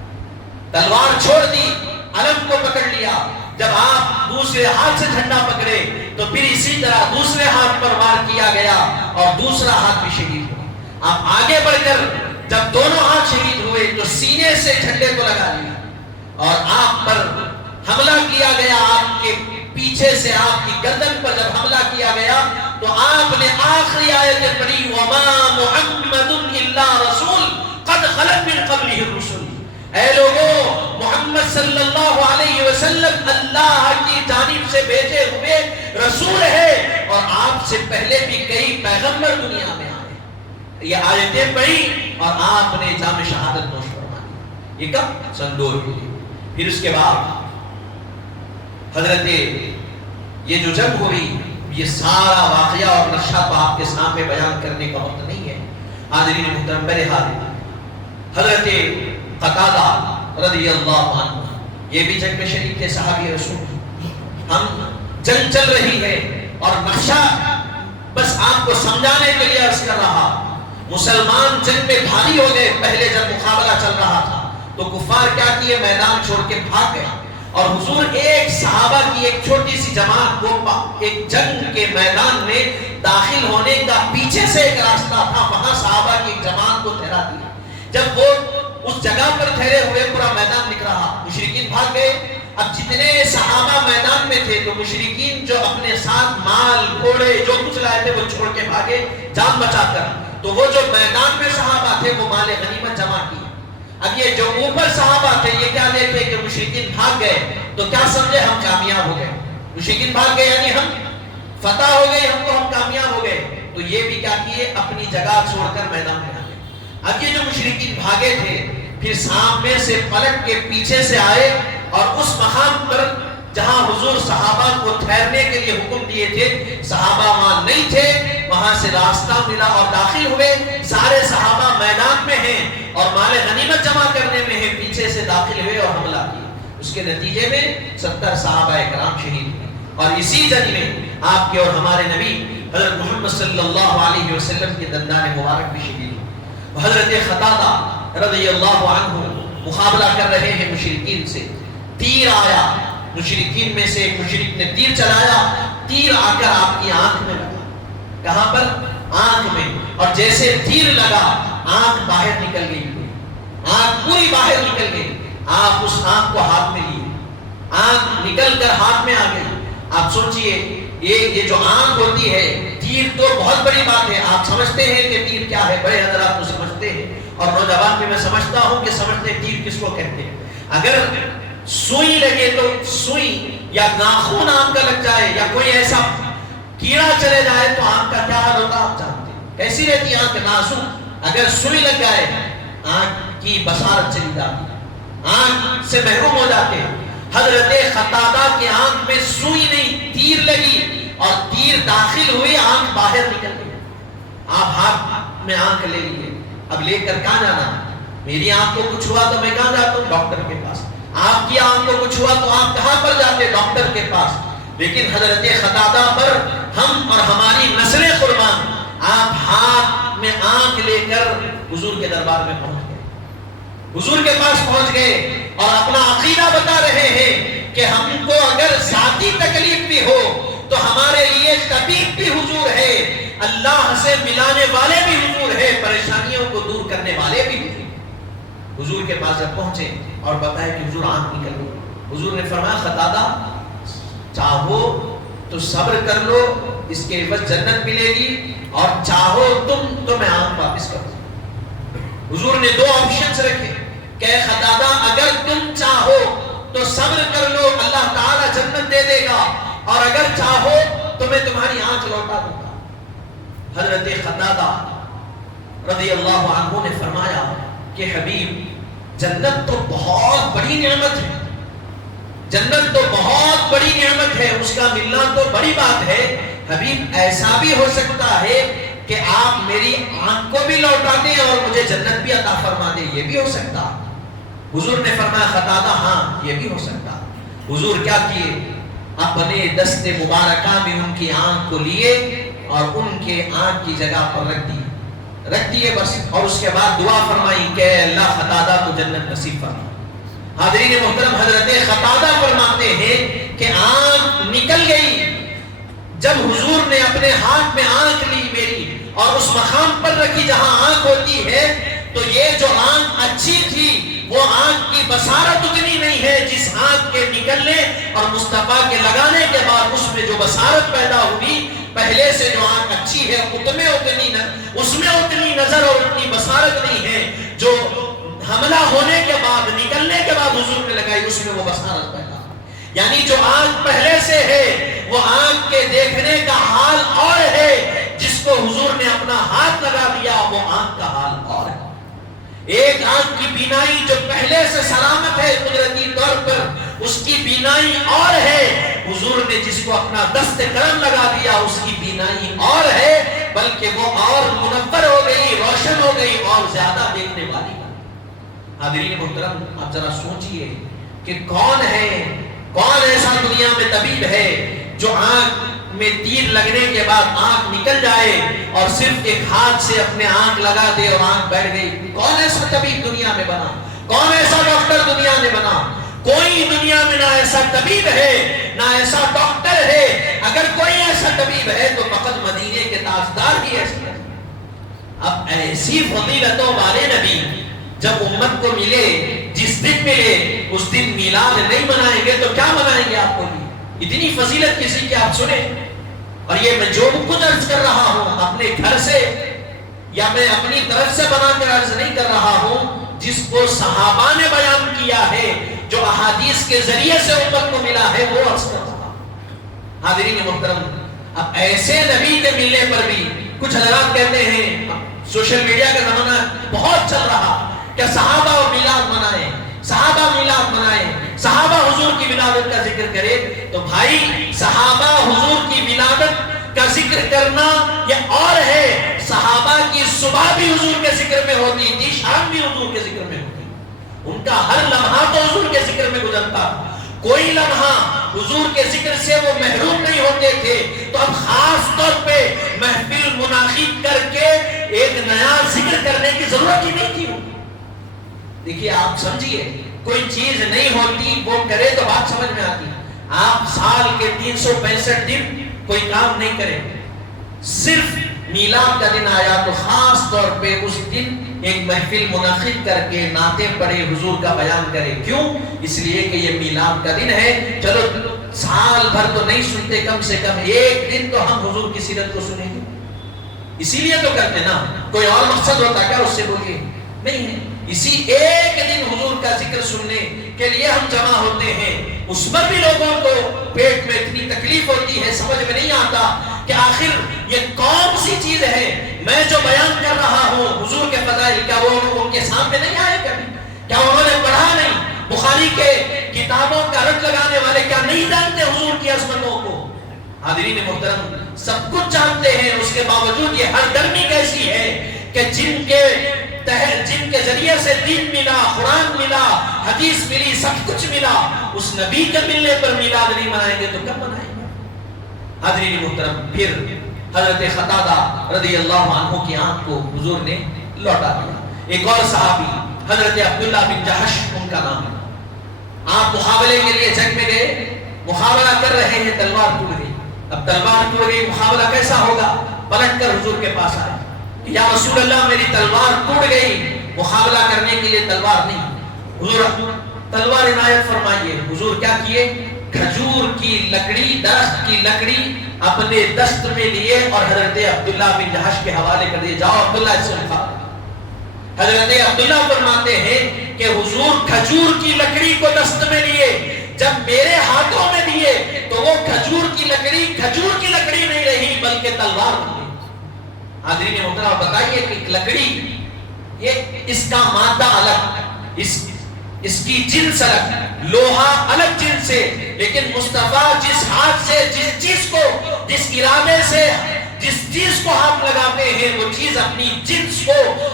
تلوار چھوڑ دی، علم کو پکڑ لیا۔ جب آپ دوسرے ہاتھ سے جھنڈا پکڑے تو پھر اسی طرح دوسرے ہاتھ پر وار کیا گیا اور دوسرا ہاتھ بھی شہید ہوا۔ آپ آگے بڑھ کر جب دونوں ہاتھ شہید ہوئے تو سینے سے جھنڈے کو لگا لیا اور آپ پر حملہ کیا گیا، آپ کے پیچھے سے آپ کی گردن پر جب حملہ کیا گیا تو آپ نے آخری آیت پڑھی، وَمَا مُحَمَّدٌ إِلَّا رَسُولٌ قَدْ خَلَتْ مِن قَبْلِهِ الرُّسُلُ۔ اے لوگوں، محمد صلی اللہ علیہ وسلم اللہ کی جانب سے بھیجے ہوئے رسول ہے، اور آپ سے پہلے بھی کئی پیغمبر دنیا میں آئے۔ یہ آیتیں پڑھی اور آپ نے جام شہادت نوش فرمائی۔ یہ کب؟ سن 2 ہجری۔ پھر اس کے بعد حضرت یہ جو جنگ ہوئی، یہ سارا واقعہ اور نقشہ تو آپ کے سامنے بیان کرنے کا وقت نہیں ہے۔ حاضرین محترم، بہرحال حضرت قتادہ رضی اللہ عنہ یہ بھی جنگ میں شریک تھے، صحابی رسول۔ ہم جنگ چل رہی ہے اور نقشہ بس آپ کو سمجھانے کے لیے عرض کر رہا۔ مسلمان جنگ میں بھاری ہو گئے۔ پہلے جب مقابلہ چل رہا تھا تو کفار کیا کیے؟ میدان چھوڑ کے بھاگ گئے، اور حضور ایک صحابہ کی ایک چھوٹی سی جماعت کو ایک جنگ کے میدان میں داخل ہونے کا پیچھے سے ایک راستہ تھا، وہاں صحابہ کی ایک جماعت کو ٹھہرا دیا۔ جب وہ اس جگہ پر ٹھہرے ہوئے، پورا میدان دکھ رہا، مشرکین بھاگ گئے۔ اب جتنے صحابہ میدان میں تھے تو مشرکین جو اپنے ساتھ مال گھوڑے جو کچھ لائے تھے وہ چھوڑ کے بھاگے جان بچا کر، تو وہ جو میدان میں صحابہ تھے وہ مال غنیمت جمع کیے۔ اب یہ جو اوپر صحابہ تھے یہ کیا دیکھے کہ مشرکین بھاگ گئے تو کیا سمجھے؟ ہم کامیاب ہو گئے۔ مشرکین بھاگ گئے یعنی ہم فتح ہو گئے، ہم کامیاب ہو گئے۔ تو یہ بھی کیا کیے؟ اپنی جگہ چھوڑ کر میدان میں آ گئے۔ اب یہ جو مشرکین بھاگے تھے پھر سامنے سے پلٹ کے پیچھے سے آئے اور اس مقام پر جہاں حضور صحابہ کو ٹھہرنے کے لیے حکم دیے تھے، صحابہ وہاں نہیں تھے، وہاں سے راستہ ملا اور داخل ہوئے۔ سارے صحابہ میدان میں ہیں اور مال غنیمت جمع کرنے میں ہیں، پیچھے سے داخل ہوئے اور حملہ کیا۔ اس کے نتیجے میں 70 صحابہ کرام شہید ہوئے، اور اسی جنگ میں آپ کے اور ہمارے نبی حضرت محمد صلی اللہ علیہ وسلم کے دندان مبارک بھی شہید ہوئے۔ حضرت قتادہ رضی اللہ عنہ مقابلہ کر رہے ہیں مشرکین سے، تیر آیا، مشرکین میں سے ایک مشرک نے تیر چلایا، تیر آ کر آپ کی آنکھ میں لگا۔ کہاں پر؟ آنکھ میں۔ اور جیسے تیر لگا آنکھ باہر نکل گئی، آنکھ پوری باہر نکل گئی۔ آپ اس آنکھ کو ہاتھ میں لیے، آنکھ نکل کر ہاتھ میں آ گئی۔ آپ سوچئے یہ جو آنکھ ہوتی ہے، تیر تو بہت بڑی بات ہے، آپ سمجھتے ہیں کہ تیر کیا ہے، بڑے حضرات کو سمجھتے ہیں، اور نوجوان بھی میں سمجھتا ہوں کہ سمجھتے ہیں تیر کس کو کہتے ہیں۔ اگر سوئی لگے تو سوئی یا ناخن آنکھ کا لگ جائے یا کوئی ایسا کیڑا چلے جائے تو آنکھ کا کیا حال ہوتا آپ جانتے ہیں، کیسی رہتی آنکھ نازک۔ اگر سوئی لگ جائے آنکھ کی بصارت چلی جاتی، آنکھ سے محروم ہو جاتے۔ حضرت قتادہ کی آنکھ میں سوئی نہیں تیر لگی، اور تیر داخل ہوئی، آنکھ باہر نکل گئی۔ آپ ہاتھ میں آنکھ لے لیے، اب لے کر کہاں جانا؟ میری آنکھ کو کچھ ہوا تو میں کہاں جاتا ہوں؟ ڈاکٹر کے پاس۔ آپ کی آنکھ کو کچھ ہوا تو آپ کہاں پر جاتے؟ ڈاکٹر کے پاس۔ لیکن حضرت قتادہ پر ہم اور ہماری نسلیں قربان، آپ ہاتھ میں آنکھ لے کر حضور کے دربار میں پہنچ گئے، حضور کے پاس پہنچ گئے اور اپنا عقیدہ بتا رہے ہیں کہ ہم کو اگر ذاتی تکلیف بھی ہو تو ہمارے لیے طبیب بھی حضور ہے، اللہ سے ملانے والے بھی حضور ہے، پریشانیوں کو دور کرنے والے بھی حضور۔ حضور کے پاس جب پہنچے اور بتایا کہ حضور آنکھ نکل گئی، حضور نے فرمایا قتادہ چاہو تو صبر کر لو، اس کے عوض جنت ملے گی، اور چاہو تم تو میں آنکھ واپس کر دوں۔ حضور نے 2 آپشنز رکھے کہ قتادہ اگر تم چاہو تو صبر کر لو، اللہ تعالیٰ جنت دے دے گا، اور اگر چاہو تو میں تمہاری آنکھ لوٹا دوں گا۔ حضرت قتادہ رضی اللہ عنہ نے فرمایا کہ حبیب، جنت تو بہت بڑی نعمت ہے، جنت تو بہت بڑی نعمت ہے، اس کا ملنا تو بڑی بات ہے۔ حبیب ایسا بھی ہو سکتا ہے کہ آپ میری آنکھ کو بھی لوٹا دیں اور مجھے جنت بھی عطا فرما دیں، یہ بھی ہو سکتا۔ حضور نے فرمایا قتادہ ہاں یہ بھی ہو سکتا۔ حضور کیا کیے؟ اپنے دست مبارکہ میں ان کی آنکھ کو لیے اور ان کے آنکھ کی جگہ پر رکھ دیے بس، اور اس کے بعد دعا فرمائی کہ اللہ قتادہ کو جنت نصیب فرما۔ حاضرین محترم، حضرت قتادہ فرماتے ہیں کہ آنکھ نکل گئی جب حضور نے اپنے ہاتھ میں آنکھ لی میری اور اس مقام پر رکھی جہاں آنکھ ہوتی ہے، تو یہ جو آنکھ اچھی تھی وہ آنکھ کی بصارت اتنی نہیں ہے جس آنکھ کے نکلنے اور مصطفیٰ کے لگانے کے بعد اس میں جو بصارت پیدا ہوئی، پہلے سے جو آنکھ اچھی ہے اس میں اتنی نظر اور اتنی بصارت نہیں ہے جو حملہ ہونے کے بعد، نکلنے کے بعد حضور نے لگائی، اس میں وہ بصارت پیدا۔ یعنی جو آنکھ پہلے سے ہے وہ آنکھ کے دیکھنے کا حال اور ہے، جس کو حضور نے اپنا ہاتھ لگا دیا وہ آنکھ کا حال اور ہے۔ ایک آنکھ کی بینائی جو پہلے سے سلامت ہے قدرتی طور پر، اس کی بینائی اور ہے، حضور نے جس کو اپنا دست کرم لگا دیا اس کی بینائی اور ہے، بلکہ وہ اور منور ہو گئی، روشن ہو گئی اور زیادہ دیکھنے والی۔ حاضرین محترم، آپ ذرا سوچئے کہ کون ایسا دنیا میں طبیب ہے جو آنکھ میں تیر لگنے کے بعد آنکھ نکل جائے اور صرف ایک ہاتھ سے اپنے آنکھ لگا دے اور آنکھ بیٹھ گئی؟ کون ایسا طبیب دنیا میں بنا؟ کون ایسا ڈاکٹر دنیا میں بنا؟ کوئی دنیا میں نہ ایسا طبیب ہے نہ ایسا ڈاکٹر ہے۔ اگر کوئی ایسا طبیب ہے تو فقط مدینے کے تاجدار ہی ایسے ہیں۔ اب ایسی فضیلتوں والے نبی جب امت کو ملے، جس دن ملے اس دن میلاد نہیں منائیں گے تو کیا منائیں گے؟ آپ کو اتنی فضیلت کسی کی آپ سنیں؟ اور یہ میں جو کچھ عرض کر رہا ہوں اپنے گھر سے یا میں اپنی طرف سے بنا کر عرض نہیں کر رہا ہوں، جس کو صحابہ نے بیان کیا ہے، جو احادیث کے ذریعے سے امت کو ملا ہے، وہ عرض کر رہا ہوں۔ حاضرین محترم، اب ایسے نبی کے ملنے پر بھی کچھ حضرات کہتے ہیں، سوشل میڈیا کا زمانہ بہت چل رہا کہ صحابہ میلاد منائیں، صحابہ میلاد منائیں، صحابہ حضور کی ولادت کا ذکر کرے۔ تو بھائی، صحابہ حضور کی ولادت کا ذکر کرنا یہ اور ہے، صحابہ کی صبح بھی حضور کے ذکر میں ہوتی تھی، شام بھی حضور کے ذکر میں ہوتی، ان کا ہر لمحہ تو حضور کے ذکر میں گزرتا، کوئی لمحہ حضور کے ذکر سے وہ محروم نہیں ہوتے تھے۔ تو اب خاص طور پہ محفل منعقد کر کے ایک نیا ذکر کرنے کی ضرورت ہی نہیں تھی۔ دیکھیے، آپ سمجھیے، کوئی چیز نہیں ہوتی وہ کرے تو بات سمجھ میں آتی۔ آپ سال کے 365 دن کوئی کام نہیں کرے، صرف میلاد کا دن آیا تو خاص طور پہ اس دن ایک محفل منعقد کر کے نعتیں پڑھے، حضور کا بیان کرے۔ کیوں؟ اس لیے کہ یہ میلاد کا دن ہے، چلو سال بھر تو نہیں سنتے، کم سے کم ایک دن تو ہم حضور کی سیرت کو سنیں گے، اسی لیے تو کرتے نا۔ کوئی اور مقصد ہوتا کیا اس سے؟ بولیے، نہیں ہے۔ اسی ایک دن حضور کا ذکر سننے کے لیے ہم جمع ہوتے ہیں۔ اس پر بھی لوگوں کو پیٹ میں اتنی تکلیف ہوتی ہے، سمجھ میں نہیں آتا کہ آخر یہ کون سی چیز ہے۔ میں جو بیان کر رہا ہوں حضور کے فضائل، کیا وہ ان کے سامنے نہیں آئے کبھی؟ کیا انہوں نے پڑھا نہیں؟ بخاری کے کتابوں کا رٹ لگانے والے کیا نہیں جانتے حضور کی عظمتوں کو؟ حاضرین محترم، سب کچھ جانتے ہیں، اس کے باوجود یہ ہر گرمی کیسی ہے کہ جن کے ذریعے سے دین ملا، قرآن ملا، حدیث ملی، سب کچھ ملا، اس نبی کے ملنے پر میلاد نہیں منائیں گے تو کب منائیں گے؟ حاضرین محترم، پھر حضرت قتادہ رضی اللہ عنہ کی آنکھ کو حضور نے لوٹا دیا۔ ایک اور صحابی حضرت عبداللہ بن جحش ان کا نام ہے۔ آپ مقابلے کے لیے جنگ میں گئے، مقابلہ کر رہے ہیں، تلوار ٹوٹ گئی۔ اب تلوار ٹوٹ گئی، مقابلہ کیسا ہوگا؟ پلٹ کر حضور کے پاس آئے، یا رسول اللہ میری تلوار ٹوٹ گئی، مقابلہ کرنے کے لیے تلوار نہیں۔ حضور تلوار عنایت فرمائیے۔ حضور کیا کیے؟ کھجور کی لکڑی، درخت کی لکڑی اپنے دست میں لیے اور حضرت عبداللہ بن جحش کے حوالے کر دیے، جاؤ عبداللہ اس سے مقابلہ۔ حضرت عبداللہ فرماتے ہیں کہ حضور کھجور کی لکڑی کو دست میں لیے، جب میرے ہاتھوں میں دیے تو وہ کھجور کی لکڑی نہیں رہی بلکہ تلوار بن گئی۔ حاضرین محترم بتائیے کہ لکڑی یہ اس کا مادہ الگ، اس کی جنس الگ، لوہا الگ جنس سے، لیکن مصطفیٰ جس ہاتھ سے جس چیز کو، جس ارادے سے جس چیز کو ہاتھ لگاتے ہیں وہ چیز اپنی جنس کو،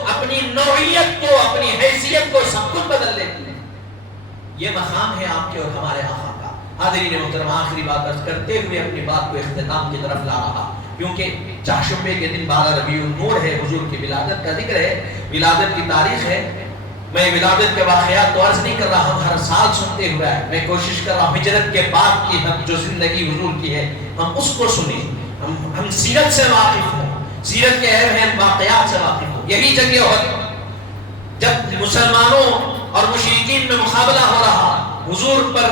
اپنی نوعیت کو، اپنی حیثیت کو سب کچھ بدل لیتی ہے۔ یہ مقام ہے آپ کے اور ہمارے آقا کا۔ حاضرین محترم آخری بات عرض کرتے ہوئے اپنی بات کو اختتام کی طرف لا رہا، کیونکہ چہارشنبے کے دن 12 ربیع النور ہے، حضور کی ولادت کا ذکر ہے، ولادت کی تاریخ ہے۔ میں ولادت کے واقعات تو عرض نہیں کر رہا ہوں، ہر سال سنتے ہوئے میں کوشش کر رہا ہوں ہجرت کے بعد کی ہم جو زندگی حضور کی ہے ہم اس کو سنیں، ہم سیرت سے واقف ہوں، سیرت کے اہم واقعات سے واقف ہوں۔ یہی جنگ احد جب مسلمانوں اور مشرکین میں مقابلہ ہو رہا، حضور پر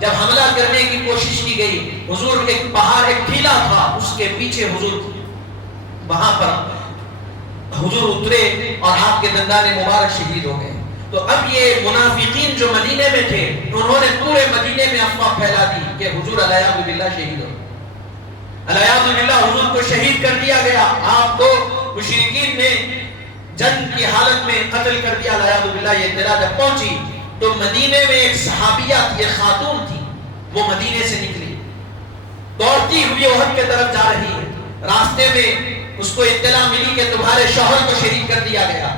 جب حملہ کرنے کی کوشش کی گئی، حضور ایک پہاڑ ایک ٹھیلا تھا، اس کے پیچھے حضور وہاں پر حضور اترے اور آپ کے دندان مبارک شہید ہو گئے۔ تو اب یہ منافقین جو مدینے میں تھے انہوں نے پورے مدینے میں افواہ پھیلا دی کہ حضور علیہ باللہ شہید ہو، علیہ باللہ حضور کو شہید کر دیا گیا، آپ کو مشرکین نے جنگ کی حالت میں قتل کر دیا علیہ باللہ۔ یہ اطلاع جب پہنچی تو مدینے میں ایک صحابیہ تھی، ایک خاتون تھی، وہ مدینے سے نکلی دوڑتی ہوئی احد کی طرف جا رہی ہے، راستے میں اس کو اطلاع ملی کہ تمہارے شوہر کو شہید کر دیا گیا۔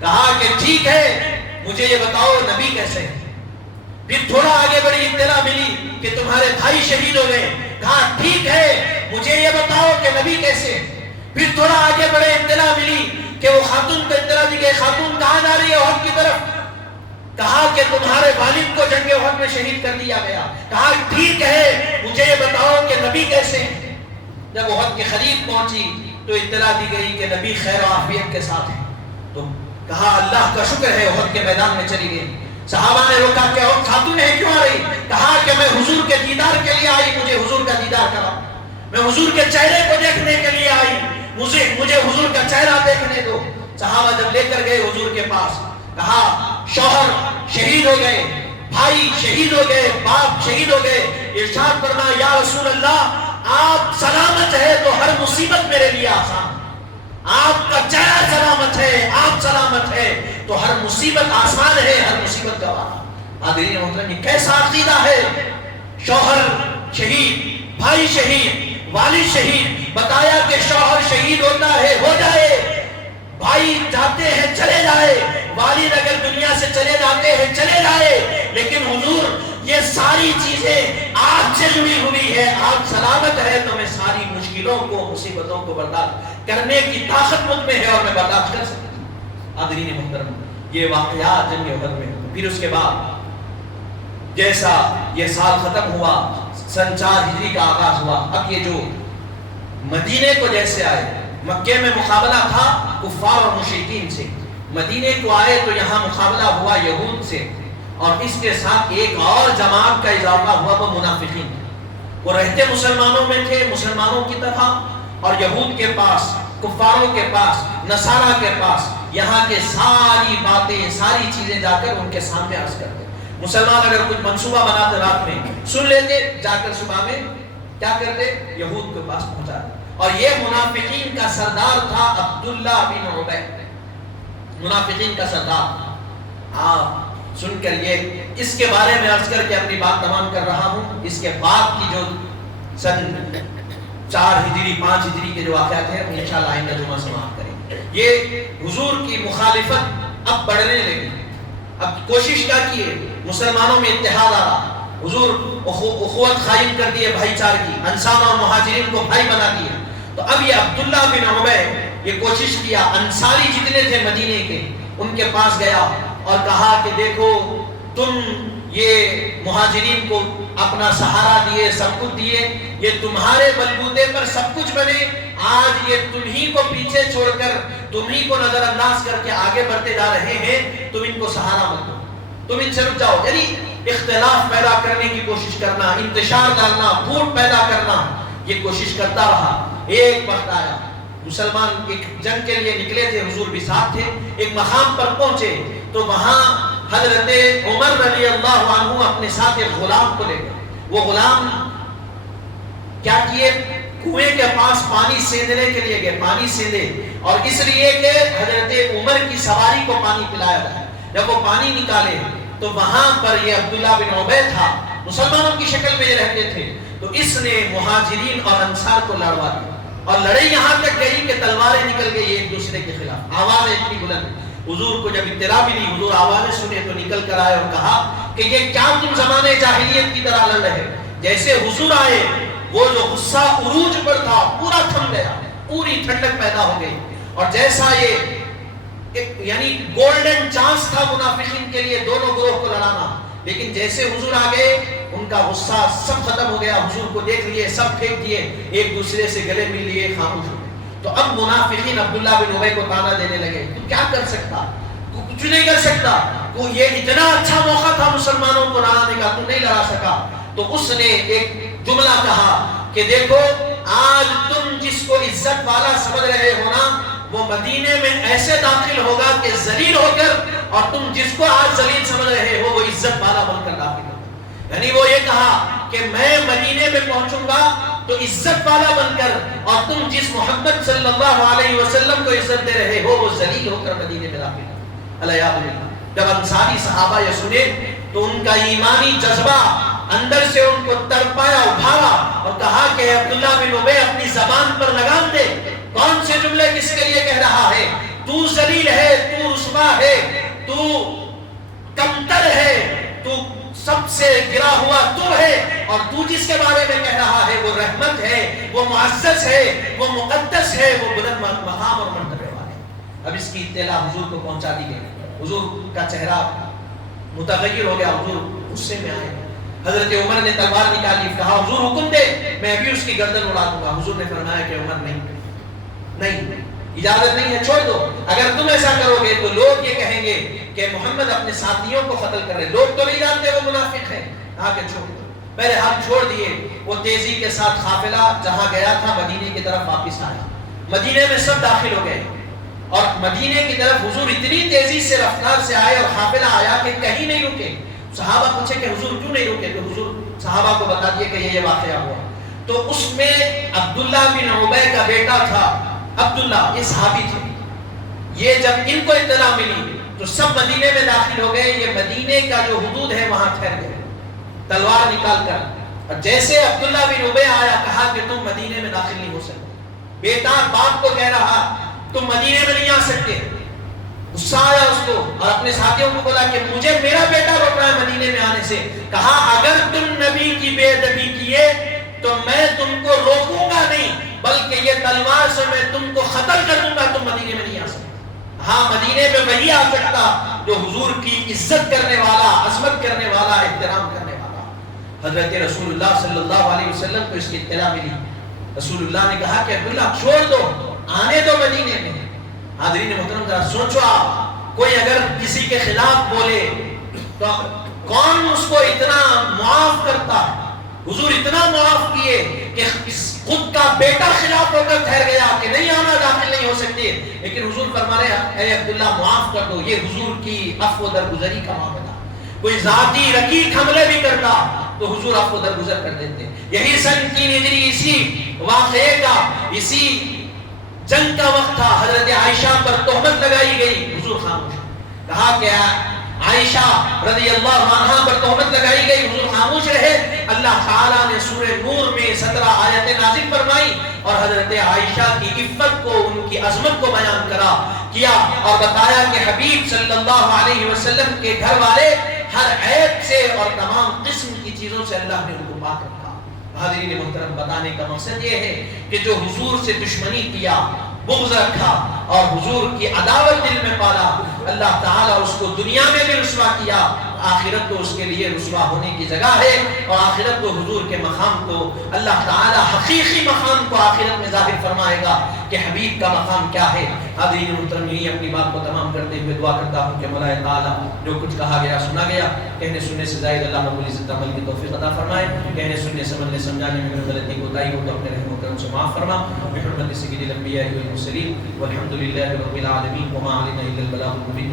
کہا کہ ٹھیک ہے مجھے یہ بتاؤ نبی کیسے ہیں؟ پھر تھوڑا آگے بڑی اطلاع ملی کہ تمہارے بھائی شہید ہو گئے۔ کہا ٹھیک ہے مجھے یہ بتاؤ کہ نبی کیسے ہیں؟ پھر تھوڑا آگے بڑے اطلاع ملی کہ وہ خاتون کو اطلاع دی کہ خاتون کہاں جا رہی ہے؟ احد کی طرف۔ کہا کہ تمہارے والد کو جنگ احد میں شہید کر دیا گیا۔ کہا ٹھیک ہے مجھے یہ بتاؤ کہ نبی کیسے ہیں؟ جب احد کے قریب پہنچی تو اطلاع دی گئی کہ نبی خیر و عافیت کے ساتھ ہیں۔ تو کہا اللہ کا شکر ہے، احد کے میدان میں چلی گئی۔ صحابہ نے روکا کہ اور خاتون ہے کیوں آ رہی؟ کہا کہ میں حضور کے دیدار کے لیے آئی، مجھے حضور کا دیدار کرا، میں حضور کے چہرے کو دیکھنے کے لیے آئی، مجھے حضور کا چہرہ دیکھنے دو۔ صحابہ جب لے کر گئے حضور کے پاس، کہا شوہر شہید ہو گئے، بھائی شہید ہو گئے، باپ شہید ہو گئے۔ ارشاد فرمایا یا رسول اللہ آپ سلامت ہے تو ہر مصیبت میرے لیے آسان، آپ کا چہرہ سلامت ہے، آپ سلامت ہے تو ہر مصیبت آسان ہے، ہر مصیبت گوارا۔ حاضرین محترم یہ کیسا عقیدہ ہے؟ شوہر شہید، بھائی شہید، والد شہید، بتایا کہ شوہر شہید ہوتا ہے ہو جائے، بھائی جاتے ہیں چلے جائے، والد اگر دنیا سے چلے جاتے ہیں چلے جائے، لیکن حضور یہ ساری چیزیں آپ سے جڑی ہوئی ہے، آپ سلامت ہے تو میں ساری مشکلوں کو مصیبتوں کو برداشت کرنے کی طاقت مجھ میں ہے اور میں برداشت کر سکتا ہوں۔ حاضرین محترم یہ واقعات جنگ احد میں، پھر اس کے بعد جیسا یہ سال ختم ہوا، سن 4 ہجری کا آغاز ہوا، اب یہ جو مدینے کو جیسے آئے، مکے میں مقابلہ تھا کفار اور مشرکین سے، مدینے کو آئے تو یہاں مقابلہ ہوا یہود سے، اور اس کے ساتھ ایک اور جماعت کا اضافہ ہوا وہ منافقین۔ وہ رہتے مسلمانوں میں تھے، مسلمانوں کی طرح، اور یہود کے پاس، کفاروں کے پاس، نصارہ کے پاس یہاں کے ساری باتیں، ساری چیزیں جا کر ان کے سامنے عرض کرتے۔ مسلمان اگر کچھ منصوبہ بناتے رات میں سن لیتے، جا کر صبح میں کیا کرتے؟ یہود کے پاس پہنچاتے۔ اور یہ منافقین کا سردار تھا عبداللہ بن عبی، منافقین کا سردار۔ آپ سن کر یہ اس کے بارے میں عرض کر کے اپنی بات تمام کر رہا ہوں۔ اس کے بعد کی جو سن 4 ہجری 5 ہجری کے جو واقعات ہیں انشاءاللہ آئندہ جمعہ سماعت کریں گے۔ یہ حضور کی مخالفت اب بڑھنے لگی، اب کوشش کیا کیے مسلمانوں میں اتحاد آ رہا، حضور اخوت قائم کر دیے بھائی چار کی، انصار اور مہاجرین کو بھائی بنا دیا۔ تو اب یہ عبداللہ بن عبی یہ کوشش کیا، انصاری جتنے تھے مدینے کے ان کے پاس گیا اور کہا کہ دیکھو تم یہ مہاجرین کو اپنا سہارا دیے، سب کچھ دیے، یہ تمہارے بلبوتے پر سب کچھ بنے، آج یہ تمہیں کو پیچھے چھوڑ کر، تمہیں کو نظر انداز کر کے آگے بڑھتے جا رہے ہیں، تم ان کو سہارا مت دو، تم ان سے رک جاؤ۔ یعنی اختلاف پیدا کرنے کی کوشش کرنا، انتشار ڈالنا، پھوٹ پیدا کرنا، یہ کوشش کرتا رہا۔ ایک وقت آیا مسلمان ایک جنگ کے لیے نکلے تھے، حضور بھی ساتھ تھے، ایک مقام پر پہنچے تو وہاں حضرت عمر رضی اللہ عنہ اپنے ساتھ ایک غلام کو لے گئے. وہ غلام کیا کیے، کنویں کے پاس پانی سیندنے کے لیے گئے، پانی سیندے، اور اس لیے کہ حضرت عمر کی سواری کو پانی پلایا جائے. جب وہ پانی نکالے تو وہاں پر یہ عبداللہ بن ابی تھا، مسلمانوں کی شکل میں یہ رہتے تھے. تو اس نے مہاجرین اور انصار کو لڑوا دیا، اور لڑائی یہاں تک گئی کہ تلواریں نکل گئی ایک دوسرے کے خلاف. آوازیں اتنی بلند. حضور کو جب اطلاع ملی، حضور آوازیں سنے تو نکل کر آئے اور کہا کہ یہ کیا تم زمانے جاہلیت کی طرح لڑ رہے. جیسے حضور آئے وہ جو غصہ عروج پر تھا پورا تھم گیا، پوری ٹھنڈک پیدا ہو گئی. اور جیسا یہ یعنی گولڈن چانس تھا منافقین کے لیے دونوں گروہ کو لڑانا، لیکن جیسے حضور آ گئے ان کا غصہ سب ختم ہو گیا. حضور کو دیکھ لیے، سب پھینک دیے، ایک دوسرے سے گلے مل لیے، خاموش ہو گئے. تو اب منافقین عبداللہ بن ابی کو تانا دینے لگے، تو کیا کر سکتا، تو کچھ نہیں کر سکتا، تو یہ اتنا اچھا موقع تھا مسلمانوں کو لڑانے کا، تو نہیں لڑا سکا. تو اس نے ایک جملہ کہا کہ دیکھو آج تم جس کو عزت والا سمجھ رہے ہو نا، وہ مدینے میں ایسے داخل ہوگا کہ ذلیل ہو کر، اور تم جس کو آج ذلیل سمجھ رہے ہو وہ عزت والا بن کر داخل ہوگا. یعنی وہ یہ کہا کہ میں مدینے میں پہنچوں گا تو عزت والا بن کر، اور تم جس محمد صلی اللہ علیہ وسلم کو عزت دے رہے ہو وہ ذلیل ہو کر مدینے میں داخل ہوگا. علیہ باللہ. جب انصاری صحابہ یہ سنے تو ان کا ایمانی جذبہ اندر سے ان کو تڑپایا، اٹھایا اور کہا کہ عبداللہ بن ابی اپنی زبان پر لگام دے، کون سے جملے کس کے لیے کہہ رہا ہے؟ تو ذلیل ہے، تو رسوا ہے، تو کمتر ہے، تو سب سے گرا ہوا تو ہے، اور تو جس کے بارے میں کہہ رہا ہے وہ رحمت ہے، وہ معزز ہے، وہ مقدس ہے، وہ بلند مقام اور مرتبے والے. اب اس کی اطلاع حضور کو پہنچا دی گئی. حضور کا چہرہ متغیر ہو گیا، حضور غصے میں آئے. حضرت عمر نے تلوار نکالی، کہا حضور حکم دے میں ابھی اس کی گردن اڑا دوں گا. حضور نے فرمایا کہ عمر نہیں، اجازت نہیں ہے، چھوڑ دو. اگر تم ایسا کرو گے تو لوگ یہ کہیں گے کہ محمد اپنے ساتھیوں کو قتل کر رہے. لوگ تو نہیں جانتے وہ منافق ہے. کہا کہ چھوڑ دو. پہلے ہاتھ چھوڑ دیے. وہ تیزی کے ساتھ قافلہ جہاں گیا تھا مدینے کی طرف واپس آیا. مدینے میں سب داخل ہو گئے، اور مدینے کی طرف حضور اتنی تیزی سے رفتار سے آئے اور قافلہ آیا کہ کہیں نہیں رکے. صحابہ پوچھے کہ حضور کیوں نہیں رکے؟ تو حضور صحابہ کو بتا دیے کہ یہ واقعہ ہوا. تو اس میں عبداللہ بن ابی کا بیٹا تھا، عبداللہ، یہ صحابی تھے. یہ جب ان کو اطلاع ملی تو سب مدینے میں داخل ہو گئے. یہ مدینے کا جو حدود ہے وہاں ٹھہر گئے تلوار نکال کر. اور جیسے عبداللہ بن ابی آیا کہا کہ تم مدینے میں داخل نہیں ہو سکتے. بیٹا باپ کو کہہ رہا تم مدینے میں نہیں آ سکتے. غصہ آیا اس کو اور اپنے ساتھیوں کو بولا کہ مجھے میرا بیٹا روک رہا ہے مدینے میں آنے سے. کہا اگر تم نبی کی بے ادبی کیے تو میں تم کو روکوں گا نہیں، بلکہ یہ تلوار سے میں تم کو قتل کر دوں گا. تم مدینے میں نہیں آ سکتے. ہاں مدینے میں وہی آ سکتا جو حضور کی عزت کرنے والا، عظمت کرنے والا، احترام کرنے والا. حضرت رسول اللہ صلی اللہ علیہ وسلم کو اس کی اطلاع ملی. رسول اللہ نے کہا کہ عبداللہ چھوڑ دو، آنے دو مدینے میں. حاضرین محترم ذرا سوچو آپ، کوئی اگر کسی کے خلاف بولے تو کون اس کو اتنا معاف کرتا ہے؟ حضور اتنا معاف کیے کہ خود کا بیٹا خلاف ہو کر ٹھہر گیا کہ نہیں آنا، داخل نہیں ہو سکتے. لیکن حضور فرما رہے اے عبداللہ معاف کر دو. یہ حضور کی عفو درگزری کا معاملہ. کوئی ذاتی رقیق حملے بھی کرتا تو حضور عفو درگزر کر دیتے. یہی سن 3 ہجری اسی واقعے کا، اسی جنگ کا وقت تھا. حضرت عائشہ پر تہمت لگائی گئی، حضور خاموش. کہا کہ عائشہ رضی اللہ عنہا پر تہمت لگائی گئی، حضور خاموش رہے. اللہ تعالیٰ نے سورہ نور میں 17 آیتیں نازل فرمائی اور حضرت عائشہ کی عفت کو، ان کی عظمت کو بیان کیا اور بتایا کہ حبیب صلی اللہ علیہ وسلم کے گھر والے ہر عیب سے اور تمام قسم کی چیزوں سے اللہ نے ان کو پاک رکھا. حاضرین محترم، بتانے کا مقصد یہ ہے کہ جو حضور سے دشمنی کیا، بغض رکھا اور حضور کی عداوت دل میں پالا، اللہ تعالیٰ اس کو دنیا میں بھی رسوا کیا، آخرت تو اس کے لیے رسوا ہونے کی جگہ ہے، اور آخرت کو حضور کے مقام کو اللہ تعالی حقیقی مقام کو آخرت میں ظاہر فرمائے گا کہ حبیب کا مقام کیا ہے۔ حاضرین محترم، یہی اپنی بات کو تمام کرتے ہوئے دعا کرتا ہوں کہ مولا تعالی جو کچھ کہا گیا سنا گیا، کہنے سننے سے زائد اللہ رب العزت عمل کی توفیق عطا فرمائے، کہنے سننے سمجھنے سمجھانے میں میری غلطی کوتاہی ہو تو اپنے رحم و کرم سے معاف فرما، بحرمت سید الانبیاء والمرسلین والحمد للہ رب العالمین، وما علینا الا البلاغ المبین۔